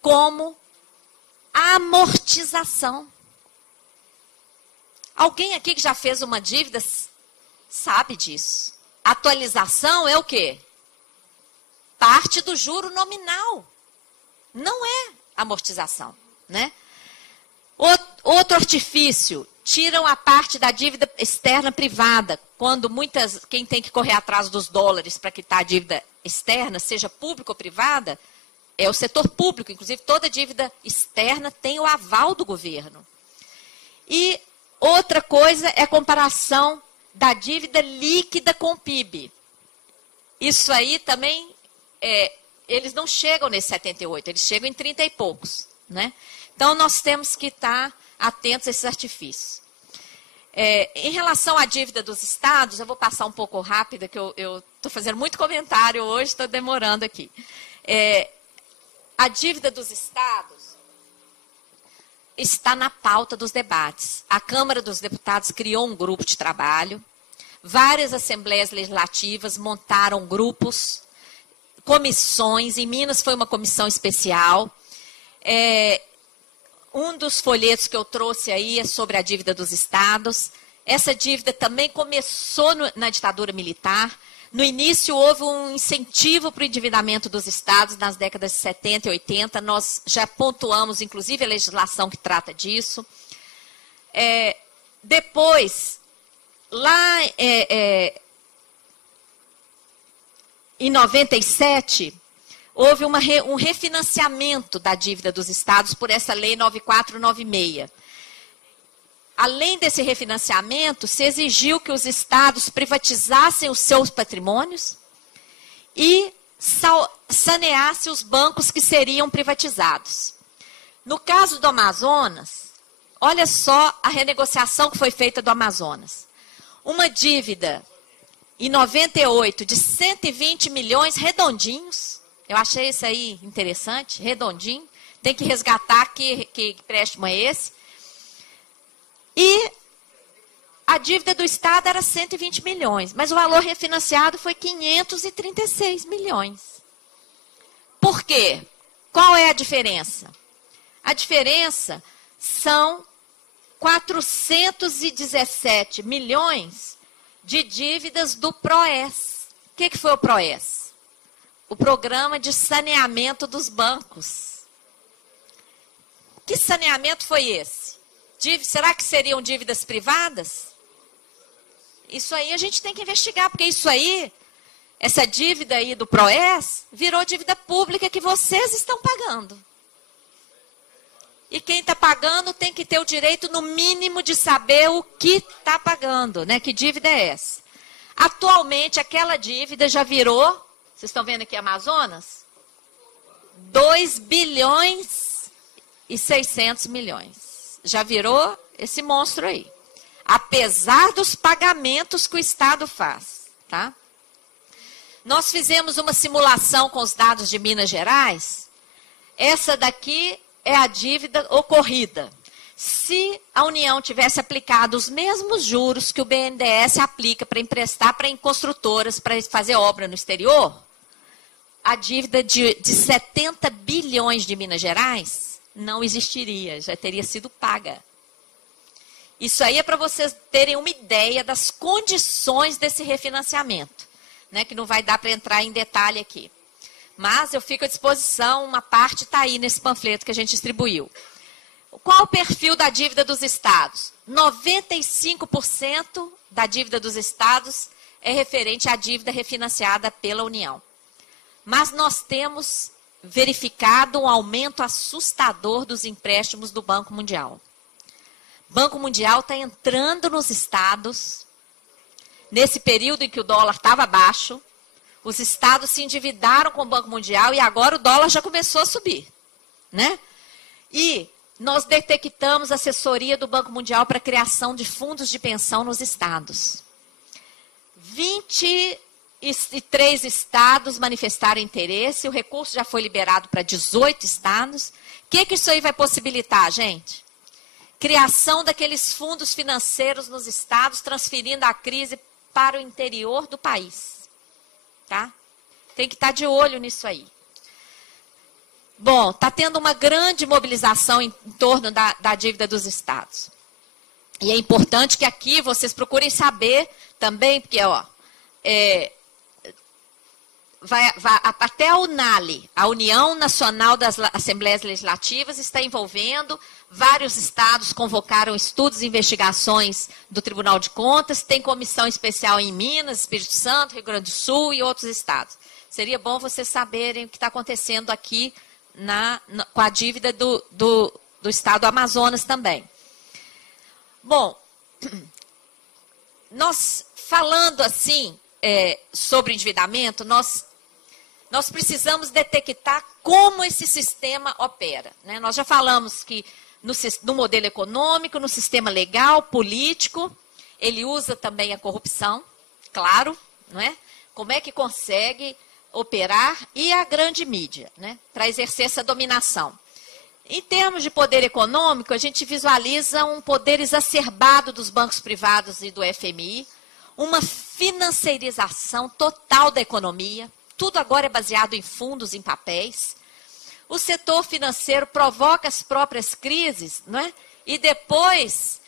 como amortização. Alguém aqui que já fez uma dívida sabe disso. Atualização é o quê? Parte do juro nominal. Não é amortização, né? Outro artifício, tiram a parte da dívida externa privada, quando quem tem que correr atrás dos dólares para quitar a dívida externa, seja pública ou privada, é o setor público. Inclusive, toda dívida externa tem o aval do governo. E outra coisa é a comparação da dívida líquida com o PIB. Isso aí também, eles não chegam nesse 78, eles chegam em 30 e poucos, né? Então, nós temos que estar atentos a esses artifícios. Em relação à dívida dos estados, eu vou passar um pouco rápido, que eu estou fazendo muito comentário hoje, estou demorando aqui. A dívida dos estados está na pauta dos debates. A Câmara dos Deputados criou um grupo de trabalho, várias assembleias legislativas montaram grupos, comissões, em Minas foi uma comissão especial. Um dos folhetos que eu trouxe aí é sobre a dívida dos estados. Essa dívida também começou na ditadura militar. No início, houve um incentivo para o endividamento dos estados nas décadas de 70 e 80. Nós já pontuamos, inclusive, a legislação que trata disso. Depois, lá em 97... houve um refinanciamento da dívida dos estados por essa lei 9496. Além desse refinanciamento, se exigiu que os estados privatizassem os seus patrimônios e saneassem os bancos que seriam privatizados. No caso do Amazonas, olha só a renegociação que foi feita do Amazonas. Uma dívida, em 98, de 120 milhões redondinhos. Eu achei isso aí interessante, redondinho. Tem que resgatar que empréstimo é esse. E a dívida do Estado era 120 milhões, mas o valor refinanciado foi 536 milhões. Por quê? Qual é a diferença? A diferença são 417 milhões de dívidas do PROES. O que foi o PROES? O Programa de Saneamento dos Bancos. Que saneamento foi esse? Será que seriam dívidas privadas? Isso aí a gente tem que investigar, porque isso aí, essa dívida aí do PROES, virou dívida pública que vocês estão pagando. E quem está pagando tem que ter o direito, no mínimo, de saber o que está pagando, né? Que dívida é essa? Atualmente, aquela dívida já virou, vocês estão vendo aqui Amazonas? 2 bilhões e 600 milhões. Já virou esse monstro aí. Apesar dos pagamentos que o Estado faz, tá? Nós fizemos uma simulação com os dados de Minas Gerais. Essa daqui é a dívida ocorrida. Se a União tivesse aplicado os mesmos juros que o BNDES aplica para emprestar para construtoras para fazer obra no exterior, a dívida de 70 bilhões de Minas Gerais não existiria, já teria sido paga. Isso aí é para vocês terem uma ideia das condições desse refinanciamento, né, que não vai dar para entrar em detalhe aqui. Mas eu fico à disposição, uma parte está aí nesse panfleto que a gente distribuiu. Qual o perfil da dívida dos estados? 95% da dívida dos estados é referente à dívida refinanciada pela União. Mas nós temos verificado um aumento assustador dos empréstimos do Banco Mundial. O Banco Mundial está entrando nos estados, nesse período em que o dólar estava baixo, os estados se endividaram com o Banco Mundial e agora o dólar já começou a subir, né? E nós detectamos assessoria do Banco Mundial para a criação de fundos de pensão nos estados. 23 estados manifestaram interesse, o recurso já foi liberado para 18 estados. O que isso aí vai possibilitar, gente? Criação daqueles fundos financeiros nos estados, transferindo a crise para o interior do país. Tá? Tem que estar de olho nisso aí. Bom, está tendo uma grande mobilização em torno da dívida dos estados. E é importante que aqui vocês procurem saber também, porque ó, até a UNALE, a União Nacional das Assembleias Legislativas, está envolvendo. Vários estados convocaram estudos e investigações do Tribunal de Contas. Tem comissão especial em Minas, Espírito Santo, Rio Grande do Sul e outros estados. Seria bom vocês saberem o que está acontecendo aqui com a dívida do estado do Amazonas também. Bom, nós falando assim sobre endividamento, nós precisamos detectar como esse sistema opera, né? Nós já falamos que no modelo econômico, no sistema legal, político, ele usa também a corrupção, claro, não é? Como é que consegue operar e a grande mídia, né, para exercer essa dominação. Em termos de poder econômico, a gente visualiza um poder exacerbado dos bancos privados e do FMI, uma financeirização total da economia, tudo agora é baseado em fundos, em papéis. O setor financeiro provoca as próprias crises, não é? E depois,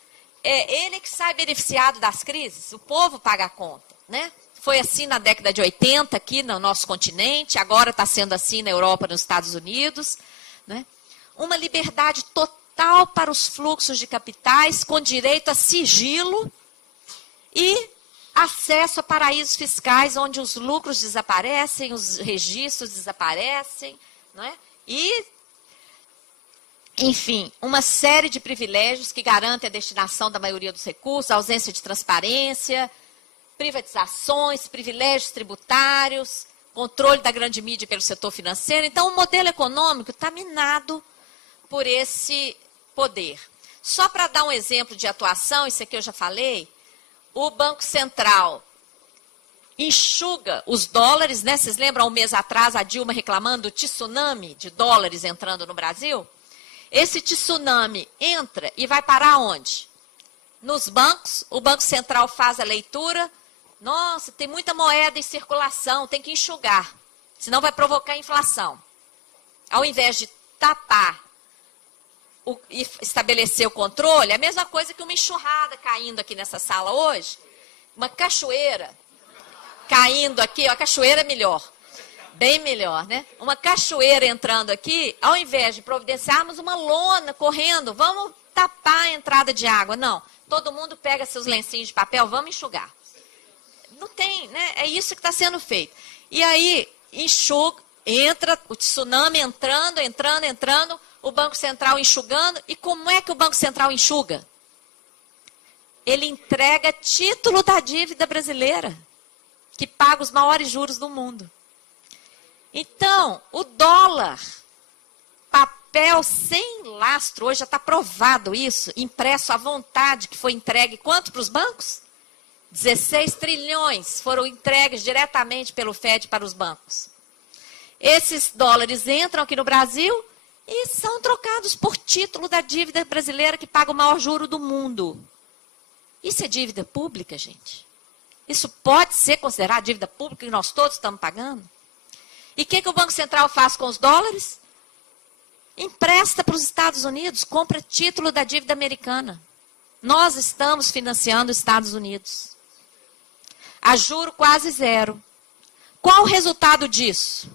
ele que sai beneficiado das crises, o povo paga a conta, né? Foi assim na década de 80 aqui no nosso continente, agora está sendo assim na Europa, nos Estados Unidos, né? Uma liberdade total para os fluxos de capitais, com direito a sigilo e acesso a paraísos fiscais, onde os lucros desaparecem, os registros desaparecem, não é? E, enfim, uma série de privilégios que garantem a destinação da maioria dos recursos, a ausência de transparência, privatizações, privilégios tributários, controle da grande mídia pelo setor financeiro. Então, o modelo econômico está minado por esse poder. Só para dar um exemplo de atuação, isso aqui eu já falei, o Banco Central enxuga os dólares, né? Vocês lembram, um mês atrás, a Dilma reclamando do tsunami de dólares entrando no Brasil? Esse tsunami entra e vai parar onde? Nos bancos. O Banco Central faz a leitura. Nossa, tem muita moeda em circulação, tem que enxugar, senão vai provocar inflação. Ao invés de tapar e estabelecer o controle, é a mesma coisa que uma enxurrada caindo aqui nessa sala hoje, uma cachoeira caindo aqui, ó, a cachoeira é melhor, bem melhor, né? Uma cachoeira entrando aqui, ao invés de providenciarmos uma lona correndo, vamos tapar a entrada de água. Não, todo mundo pega seus lencinhos de papel, vamos enxugar. não tem, né? É isso que está sendo feito. E aí, enxuga, entra o tsunami entrando, o Banco Central enxugando. E como é que o Banco Central enxuga? Ele entrega título da dívida brasileira, que paga os maiores juros do mundo. Então, o dólar, papel sem lastro, hoje já está provado isso, impresso à vontade, que foi entregue quanto para os bancos? 16 trilhões foram entregues diretamente pelo FED para os bancos. Esses dólares entram aqui no Brasil e são trocados por título da dívida brasileira que paga o maior juro do mundo. Isso é dívida pública, gente? Isso pode ser considerado dívida pública que nós todos estamos pagando? E o que o Banco Central faz com os dólares? Empresta para os Estados Unidos, compra título da dívida americana. Nós estamos financiando os Estados Unidos. A juro quase zero. Qual o resultado disso?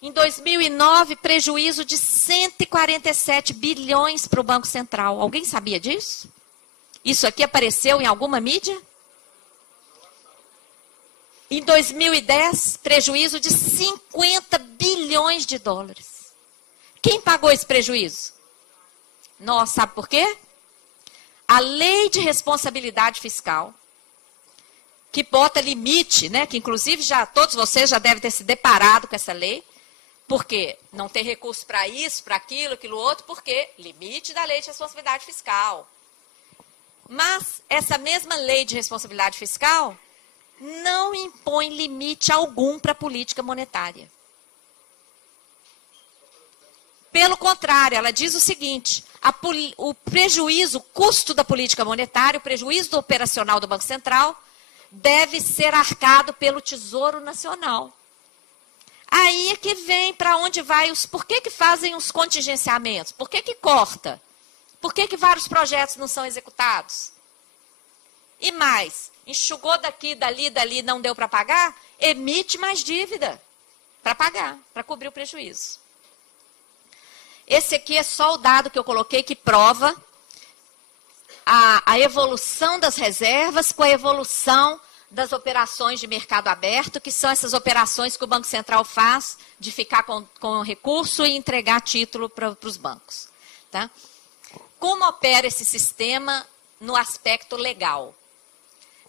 Em 2009, prejuízo de 147 bilhões para o Banco Central. Alguém sabia disso? Isso aqui apareceu em alguma mídia? Em 2010, prejuízo de 50 bilhões de dólares. Quem pagou esse prejuízo? Nós, sabe por quê? A lei de responsabilidade fiscal, que bota limite, né? Que inclusive todos vocês já devem ter se deparado com essa lei, porque não tem recurso para isso, para aquilo outro, porque limite da lei de responsabilidade fiscal. Mas essa mesma lei de responsabilidade fiscal não impõe limite algum para a política monetária. Pelo contrário, ela diz o seguinte: o prejuízo, o custo da política monetária, o prejuízo do operacional do Banco Central, deve ser arcado pelo Tesouro Nacional. Aí é que vem para onde vai por que fazem os contingenciamentos? Por que corta? Por que vários projetos não são executados? E mais, enxugou daqui, dali, não deu para pagar? Emite mais dívida para pagar, para cobrir o prejuízo. Esse aqui é só o dado que eu coloquei que prova a evolução das reservas com a evolução das operações de mercado aberto, que são essas operações que o Banco Central faz de ficar com recurso e entregar título para os bancos. Tá? Como opera esse sistema no aspecto legal?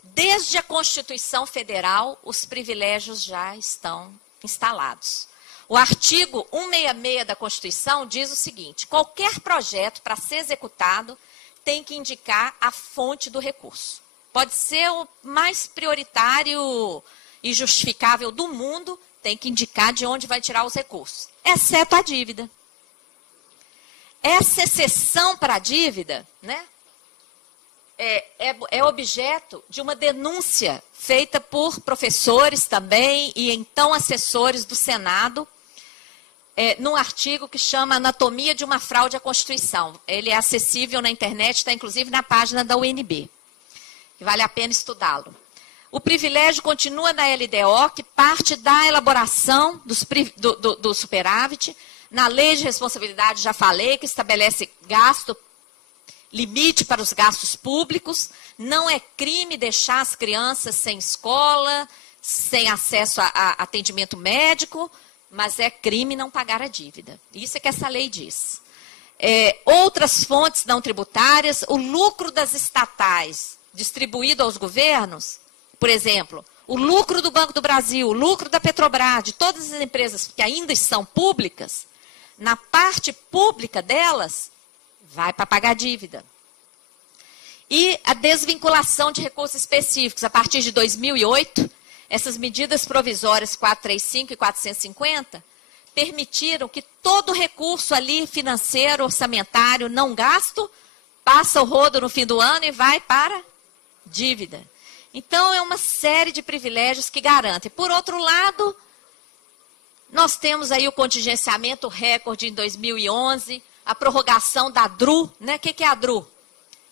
Desde a Constituição Federal, os privilégios já estão instalados. O artigo 166 da Constituição diz o seguinte: qualquer projeto para ser executado tem que indicar a fonte do recurso. Pode ser o mais prioritário e justificável do mundo, tem que indicar de onde vai tirar os recursos, exceto a dívida. Essa exceção para a dívida, né, é objeto de uma denúncia feita por professores também e então assessores do Senado, num artigo que chama Anatomia de uma Fraude à Constituição. Ele é acessível na internet, está inclusive na página da UNB, que vale a pena estudá-lo. O privilégio continua na LDO, que parte da elaboração do superávit. Na lei de responsabilidade, já falei, que estabelece gasto, limite para os gastos públicos. Não é crime deixar as crianças sem escola, sem acesso a atendimento médico, mas é crime não pagar a dívida. Isso é que essa lei diz. Outras fontes não tributárias, o lucro das estatais distribuído aos governos, por exemplo, o lucro do Banco do Brasil, o lucro da Petrobras, de todas as empresas que ainda são públicas, na parte pública delas, vai para pagar dívida. E a desvinculação de recursos específicos, a partir de 2008, essas medidas provisórias 435 e 450 permitiram que todo recurso ali financeiro, orçamentário, não gasto, passa o rodo no fim do ano e vai para dívida. Então, é uma série de privilégios que garantem. Por outro lado, nós temos aí o contingenciamento recorde em 2011, a prorrogação da DRU, né? O que é a DRU?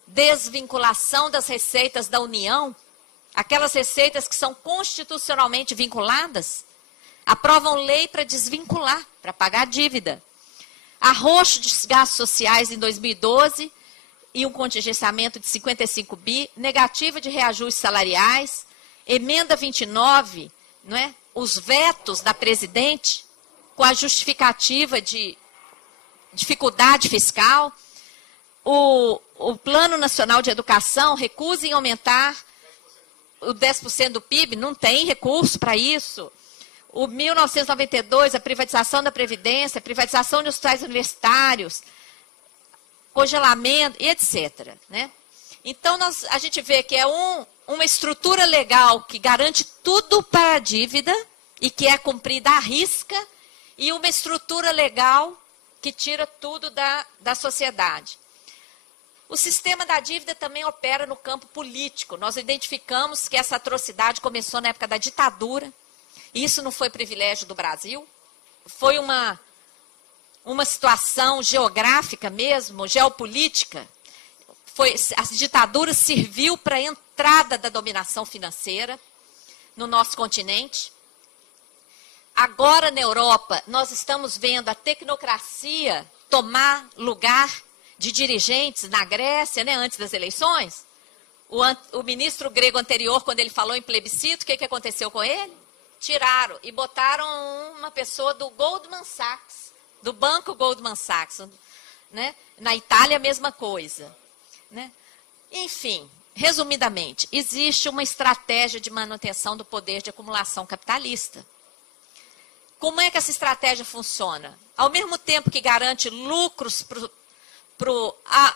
Desvinculação das receitas da União, aquelas receitas que são constitucionalmente vinculadas, aprovam lei para desvincular, para pagar dívida. Arroxo de gastos sociais em 2012 e um contingenciamento de 55 bi, negativa de reajustes salariais, Emenda 29, não é? Os vetos da presidente com a justificativa de dificuldade fiscal. O Plano Nacional de Educação recusa em aumentar o 10% do PIB, não tem recurso para isso. O 1992, a privatização da Previdência, a privatização de hospitais universitários, congelamento e etc. Né? Então, a gente vê que é uma estrutura legal que garante tudo para a dívida e que é cumprida à risca, e uma estrutura legal que tira tudo da sociedade. O sistema da dívida também opera no campo político. Nós identificamos que essa atrocidade começou na época da ditadura. Isso não foi privilégio do Brasil. Foi uma situação geográfica mesmo, geopolítica. A ditadura serviu para a entrada da dominação financeira no nosso continente. Agora, na Europa, nós estamos vendo a tecnocracia tomar lugar de dirigentes na Grécia, né, antes das eleições. O ministro grego anterior, quando ele falou em plebiscito, o que aconteceu com ele? Tiraram e botaram uma pessoa do Goldman Sachs, do banco Goldman Sachs. Né? Na Itália, a mesma coisa. Né? Enfim, resumidamente, existe uma estratégia de manutenção do poder de acumulação capitalista. Como é que essa estratégia funciona? Ao mesmo tempo que garante lucros para o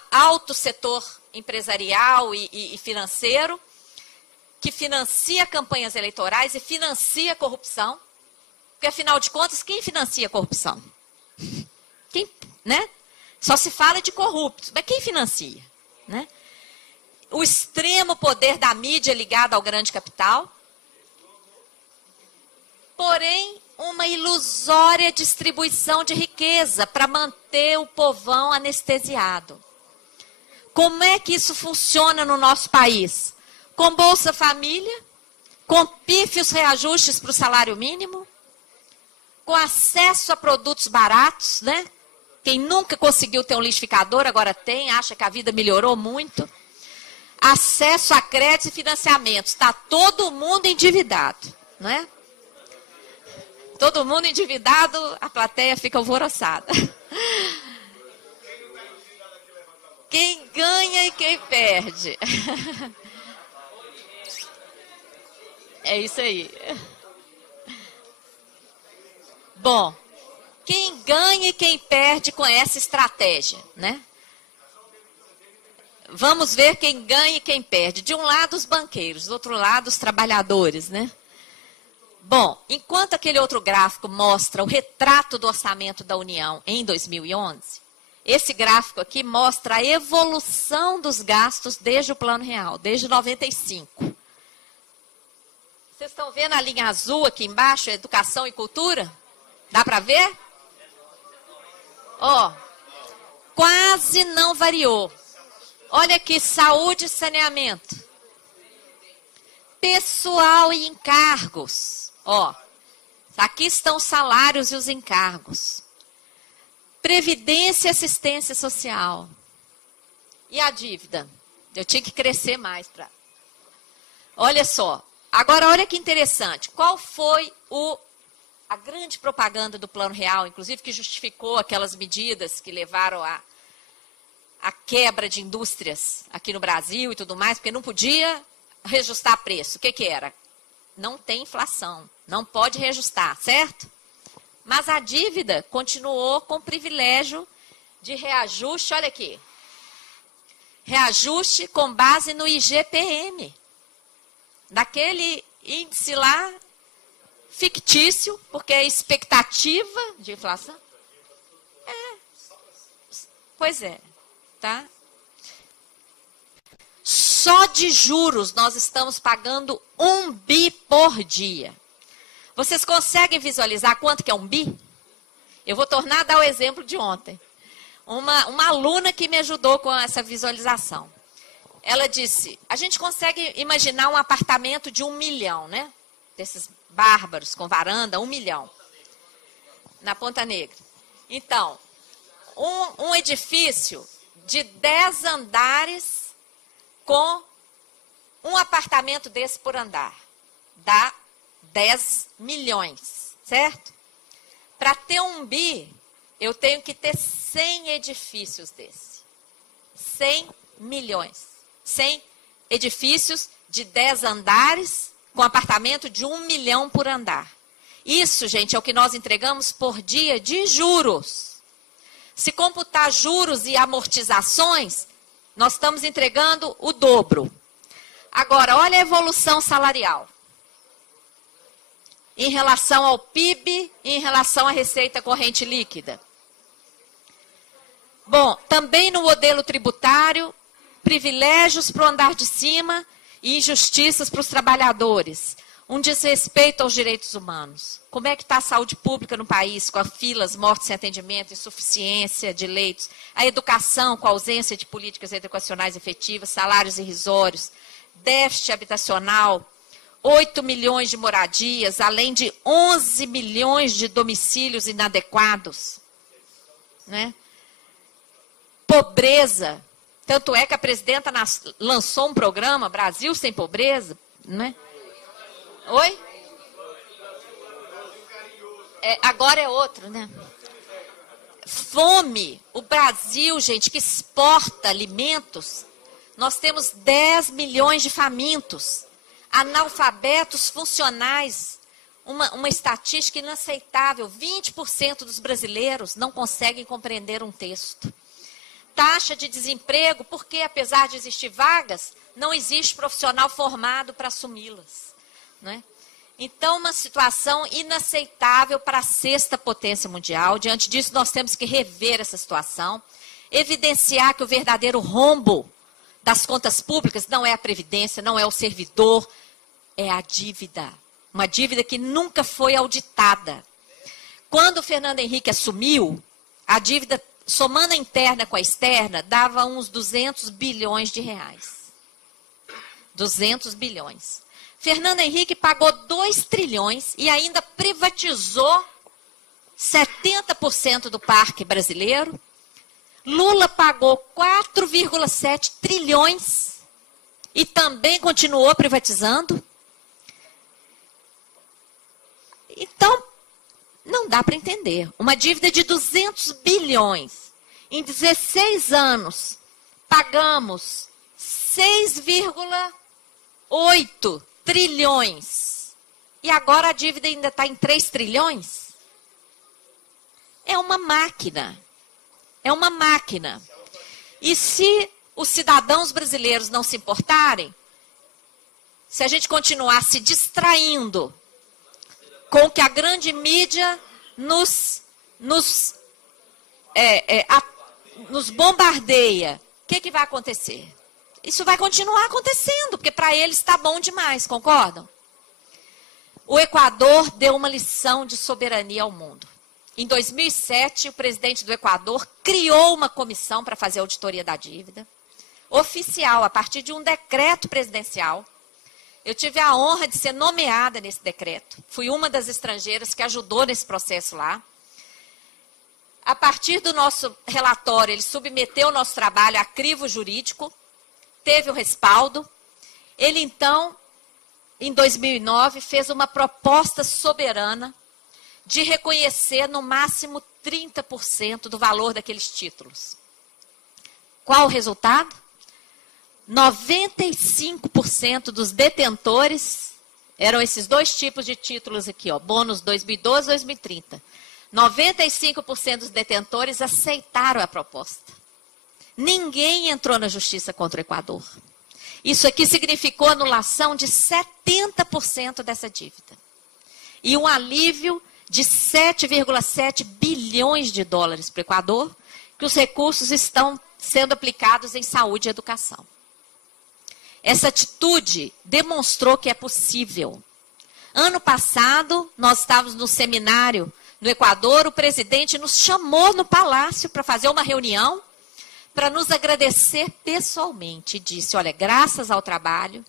alto setor empresarial e financeiro, que financia campanhas eleitorais e financia a corrupção, porque, afinal de contas, quem financia a corrupção? Quem, né? Só se fala de corruptos, mas quem financia? Né? O extremo poder da mídia ligado ao grande capital, porém, uma ilusória distribuição de riqueza para manter o povão anestesiado. Como é que isso funciona no nosso país? Com Bolsa Família, com pífios reajustes para o salário mínimo, com acesso a produtos baratos, né? Quem nunca conseguiu ter um liquidificador, agora tem, acha que a vida melhorou muito. Acesso a créditos e financiamentos. Está todo mundo endividado, não é? Todo mundo endividado, a plateia fica alvoroçada. Quem ganha e quem perde. É isso aí. Bom, quem ganha e quem perde com essa estratégia, né? Vamos ver quem ganha e quem perde. De um lado, os banqueiros, do outro lado, os trabalhadores, né? Bom, enquanto aquele outro gráfico mostra o retrato do orçamento da União em 2011, esse gráfico aqui mostra a evolução dos gastos desde o Plano Real, desde 95. Vocês estão vendo a linha azul aqui embaixo, educação e cultura? Dá para ver? Ó, quase não variou. Olha aqui, saúde e saneamento. Pessoal e encargos. Ó, aqui estão os salários e os encargos. Previdência e assistência social. E a dívida? Eu tinha que crescer mais para. Olha só. Agora, olha que interessante. Qual foi a grande propaganda do Plano Real, inclusive que justificou aquelas medidas que levaram a quebra de indústrias aqui no Brasil e tudo mais, porque não podia reajustar preço. O que era? Não tem inflação, não pode reajustar, certo? Mas a dívida continuou com privilégio de reajuste, olha aqui. Reajuste com base no IGPM. Daquele índice lá, fictício, porque é expectativa de inflação. Pois é, tá? Só de juros nós estamos pagando 1 bi por dia. Vocês conseguem visualizar quanto que é 1 bi? Eu vou tornar a dar o exemplo de ontem. Uma aluna que me ajudou com essa visualização. Ela disse, a gente consegue imaginar um apartamento de 1 milhão, né? Desses bárbaros com varanda, 1 milhão. Na Ponta Negra. Então, um edifício de 10 andares com um apartamento desse por andar. dá 10 milhões, certo? Para ter 1 bi, eu tenho que ter 100 edifícios desse. 100 milhões. 100 edifícios de 10 andares, com apartamento de 1 milhão por andar. Isso, gente, é o que nós entregamos por dia de juros. Se computar juros e amortizações, nós estamos entregando o dobro. Agora, olha a evolução salarial. Em relação ao PIB e em relação à receita corrente líquida. Bom, também no modelo tributário, privilégios para o andar de cima e injustiças para os trabalhadores. Um desrespeito aos direitos humanos. Como é que está a saúde pública no país, com filas, mortes sem atendimento, insuficiência de leitos, a educação com a ausência de políticas educacionais efetivas, salários irrisórios, déficit habitacional, 8 milhões de moradias, além de 11 milhões de domicílios inadequados, né? Pobreza. Tanto é que a presidenta lançou um programa, Brasil Sem Pobreza, né? Oi? Agora é outro, né? Fome. O Brasil, gente, que exporta alimentos, nós temos 10 milhões de famintos. Analfabetos funcionais. Uma estatística inaceitável. 20% dos brasileiros não conseguem compreender um texto. Taxa de desemprego, porque apesar de existir vagas, não existe profissional formado para assumi-las. Né? Então, uma situação inaceitável para a 6ª potência mundial. Diante disso, nós temos que rever essa situação, evidenciar que o verdadeiro rombo das contas públicas não é a previdência, não é o servidor, é a dívida. Uma dívida que nunca foi auditada. Quando o Fernando Henrique assumiu, a dívida, somando a interna com a externa, dava uns 200 bilhões de reais. 200 bilhões. Fernando Henrique pagou 2 trilhões e ainda privatizou 70% do parque brasileiro. Lula pagou 4,7 trilhões e também continuou privatizando. Então, não dá para entender. Uma dívida de 200 bilhões. Em 16 anos, pagamos 6,8 trilhões. E agora a dívida ainda está em 3 trilhões? É uma máquina. É uma máquina. E se os cidadãos brasileiros não se importarem, se a gente continuar se distraindo com que a grande mídia nos bombardeia, o que vai acontecer? Isso vai continuar acontecendo, porque para eles está bom demais, concordam? O Equador deu uma lição de soberania ao mundo. Em 2007, o presidente do Equador criou uma comissão para fazer a auditoria da dívida, oficial, a partir de um decreto presidencial. Eu tive a honra de ser nomeada nesse decreto. Fui uma das estrangeiras que ajudou nesse processo lá. A partir do nosso relatório, ele submeteu o nosso trabalho a crivo jurídico, teve o respaldo. Ele, então, em 2009, fez uma proposta soberana de reconhecer no máximo 30% do valor daqueles títulos. Qual o resultado? 95% dos detentores, eram esses 2 tipos de títulos aqui, ó, bônus 2012 e 2030. 95% dos detentores aceitaram a proposta. Ninguém entrou na justiça contra o Equador. Isso aqui significou anulação de 70% dessa dívida. E um alívio de 7,7 bilhões de dólares para o Equador, que os recursos estão sendo aplicados em saúde e educação. Essa atitude demonstrou que é possível. Ano passado, nós estávamos no seminário no Equador, o presidente nos chamou no palácio para fazer uma reunião, para nos agradecer pessoalmente. Disse, olha, graças ao trabalho,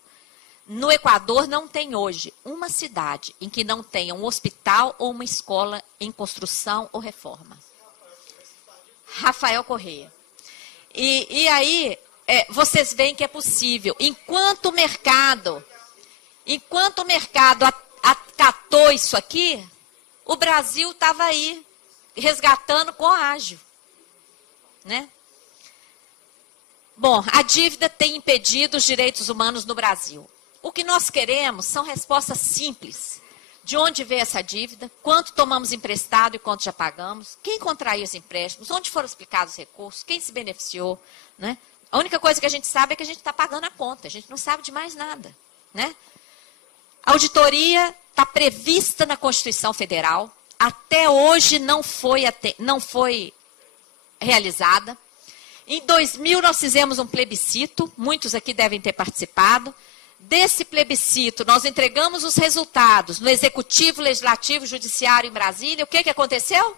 no Equador não tem hoje uma cidade em que não tenha um hospital ou uma escola em construção ou reforma. Rafael Correia. E aí, vocês veem que é possível. Enquanto o mercado Enquanto o mercado acatou isso aqui, o Brasil estava aí, resgatando com ágio, né? Bom, a dívida tem impedido os direitos humanos no Brasil. O que nós queremos são respostas simples. De onde veio essa dívida? Quanto tomamos emprestado e quanto já pagamos? Quem contraiu os empréstimos? Onde foram explicados os recursos? Quem se beneficiou? Né? A única coisa que a gente sabe é que a gente está pagando a conta. A gente não sabe de mais nada. Né? A auditoria está prevista na Constituição Federal. Até hoje não foi realizada. Em 2000 nós fizemos um plebiscito. Muitos aqui devem ter participado. Desse plebiscito, nós entregamos os resultados no Executivo, Legislativo, Judiciário em Brasília. O que aconteceu?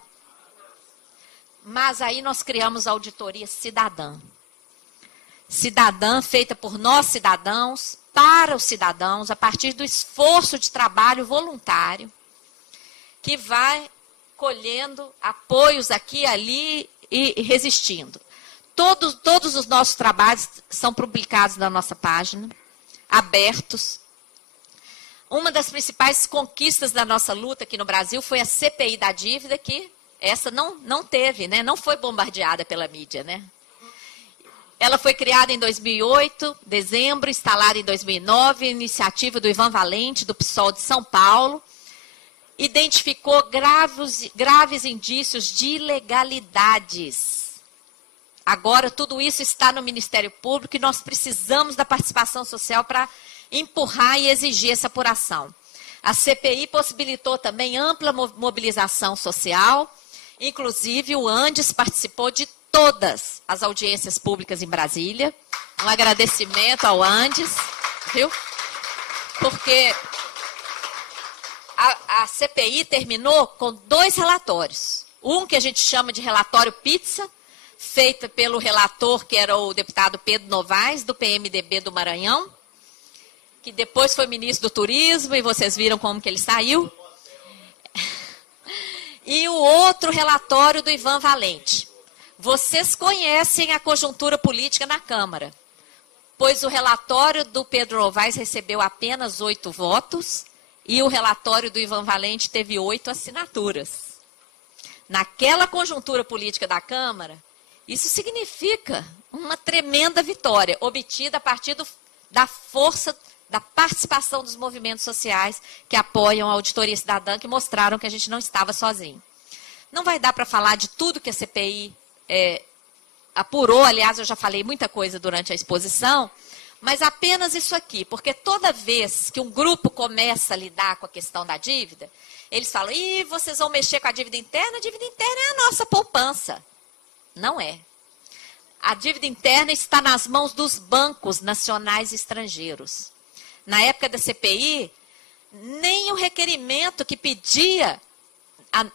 Mas aí nós criamos a auditoria cidadã. Cidadã feita por nós cidadãos, para os cidadãos, a partir do esforço de trabalho voluntário, que vai colhendo apoios aqui e ali e resistindo. Todos os nossos trabalhos são publicados na nossa página, abertos. Uma das principais conquistas da nossa luta aqui no Brasil foi a CPI da dívida, que essa não teve, né? Não foi bombardeada pela mídia, né? Ela foi criada em 2008, dezembro, instalada em 2009, iniciativa do Ivan Valente, do PSOL de São Paulo, identificou graves indícios de ilegalidades. Agora, tudo isso está no Ministério Público e nós precisamos da participação social para empurrar e exigir essa apuração. A CPI possibilitou também ampla mobilização social, inclusive o Andes participou de todas as audiências públicas em Brasília. Um agradecimento ao Andes, viu? Porque a CPI terminou com 2 relatórios. Um que a gente chama de relatório pizza, feita pelo relator, que era o deputado Pedro Novaes, do PMDB do Maranhão, que depois foi ministro do Turismo, e vocês viram como que ele saiu. E o outro relatório do Ivan Valente. Vocês conhecem a conjuntura política na Câmara, pois o relatório do Pedro Novaes recebeu apenas 8 votos, e o relatório do Ivan Valente teve 8 assinaturas. Naquela conjuntura política da Câmara, isso significa uma tremenda vitória, obtida a partir da força da participação dos movimentos sociais que apoiam a auditoria cidadã, que mostraram que a gente não estava sozinho. Não vai dar para falar de tudo que a CPI apurou, aliás, eu já falei muita coisa durante a exposição, mas apenas isso aqui, porque toda vez que um grupo começa a lidar com a questão da dívida, eles falam, ih, vocês vão mexer com a dívida interna é a nossa poupança. Não é. A dívida interna está nas mãos dos bancos nacionais e estrangeiros. Na época da CPI, nem o requerimento que pedia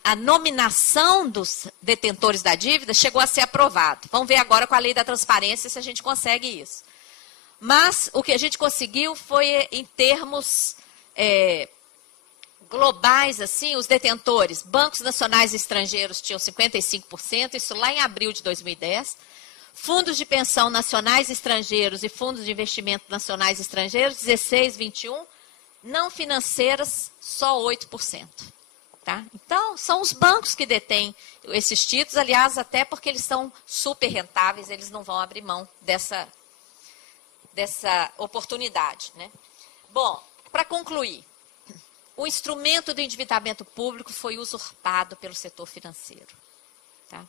a nominação dos detentores da dívida chegou a ser aprovado. Vamos ver agora com a lei da transparência se a gente consegue isso. Mas o que a gente conseguiu foi, em termos globais, assim, os detentores, bancos nacionais e estrangeiros tinham 55%, isso lá em abril de 2010. Fundos de pensão nacionais e estrangeiros e fundos de investimento nacionais e estrangeiros, 16, 21. Não financeiras, só 8%. Tá? Então, são os bancos que detêm esses títulos, aliás, até porque eles são super rentáveis, eles não vão abrir mão dessa oportunidade. Né? Bom, para concluir, o instrumento do endividamento público foi usurpado pelo setor financeiro. Tá?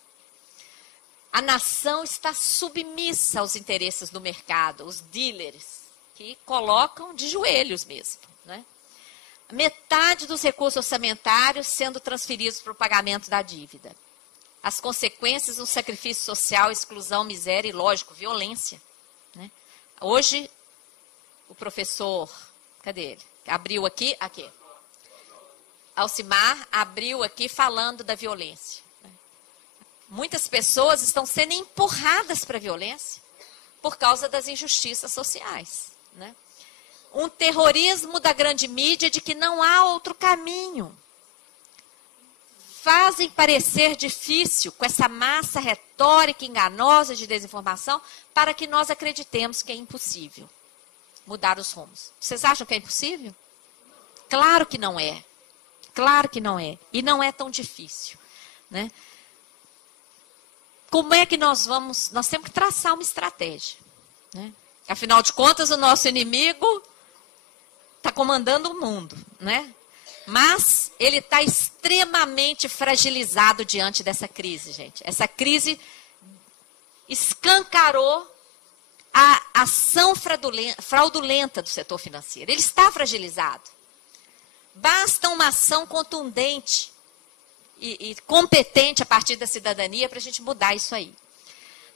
A nação está submissa aos interesses do mercado, os dealers, que colocam de joelhos mesmo. Né? Metade dos recursos orçamentários sendo transferidos para o pagamento da dívida. As consequências do sacrifício social, exclusão, miséria e, lógico, violência. Né? Hoje, o professor, cadê ele? Abriu aqui. Alcimar abriu aqui falando da violência. Muitas pessoas estão sendo empurradas para a violência por causa das injustiças sociais. Né? Um terrorismo da grande mídia de que não há outro caminho. Fazem parecer difícil com essa massa retórica enganosa de desinformação para que nós acreditemos que é impossível. mudar os rumos. Vocês acham que é impossível? Claro que não é. Claro que não é. E não é tão difícil, né? Como é que nós vamos... Nós temos que traçar uma estratégia, né? Afinal de contas, o nosso inimigo está comandando o mundo, né? Mas ele está extremamente fragilizado diante dessa crise, gente. Essa crise escancarou a ação fraudulenta do setor financeiro. Ele está fragilizado. Basta uma ação contundente e competente a partir da cidadania para a gente mudar isso aí.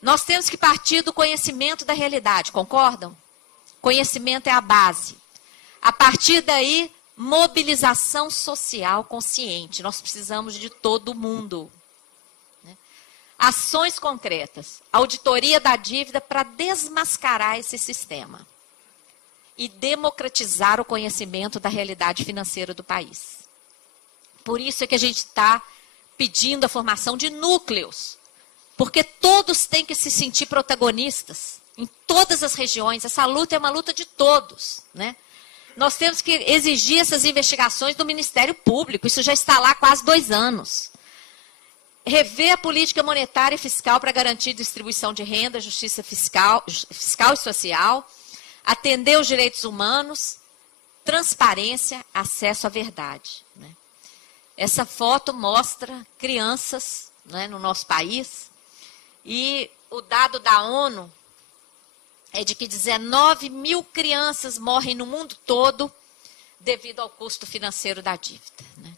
Nós temos que partir do conhecimento da realidade, concordam? Conhecimento é a base. A partir daí, mobilização social consciente. Nós precisamos de todo mundo. Ações concretas. Auditoria da dívida para desmascarar esse sistema. E democratizar o conhecimento da realidade financeira do país. Por isso é que a gente está pedindo a formação de núcleos. Porque todos têm que se sentir protagonistas. Em todas as regiões. Essa luta é uma luta de todos, né? Nós temos que exigir essas investigações do Ministério Público. Isso já está lá há quase 2 anos. Rever a política monetária e fiscal para garantir distribuição de renda, justiça fiscal e social, atender os direitos humanos, transparência, acesso à verdade, né? Essa foto mostra crianças, né, no nosso país, e o dado da ONU é de que 19 mil crianças morrem no mundo todo devido ao custo financeiro da dívida, né?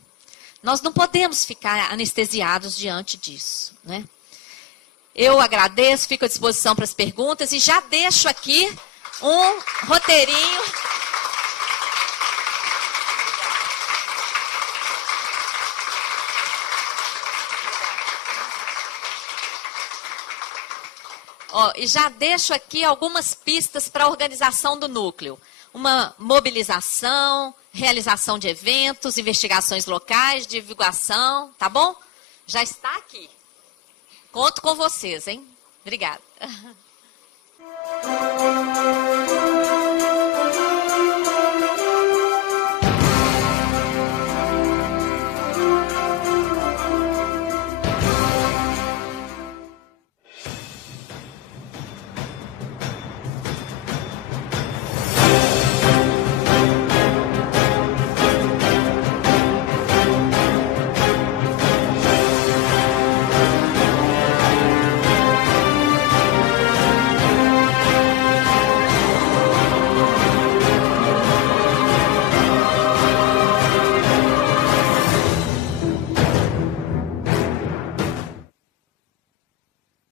Nós não podemos ficar anestesiados diante disso, né? Eu agradeço, fico à disposição para as perguntas e já deixo aqui um roteirinho. E já deixo aqui algumas pistas para a organização do núcleo. Uma mobilização, realização de eventos, investigações locais, divulgação, tá bom? Já está aqui. Conto com vocês, hein? Obrigada.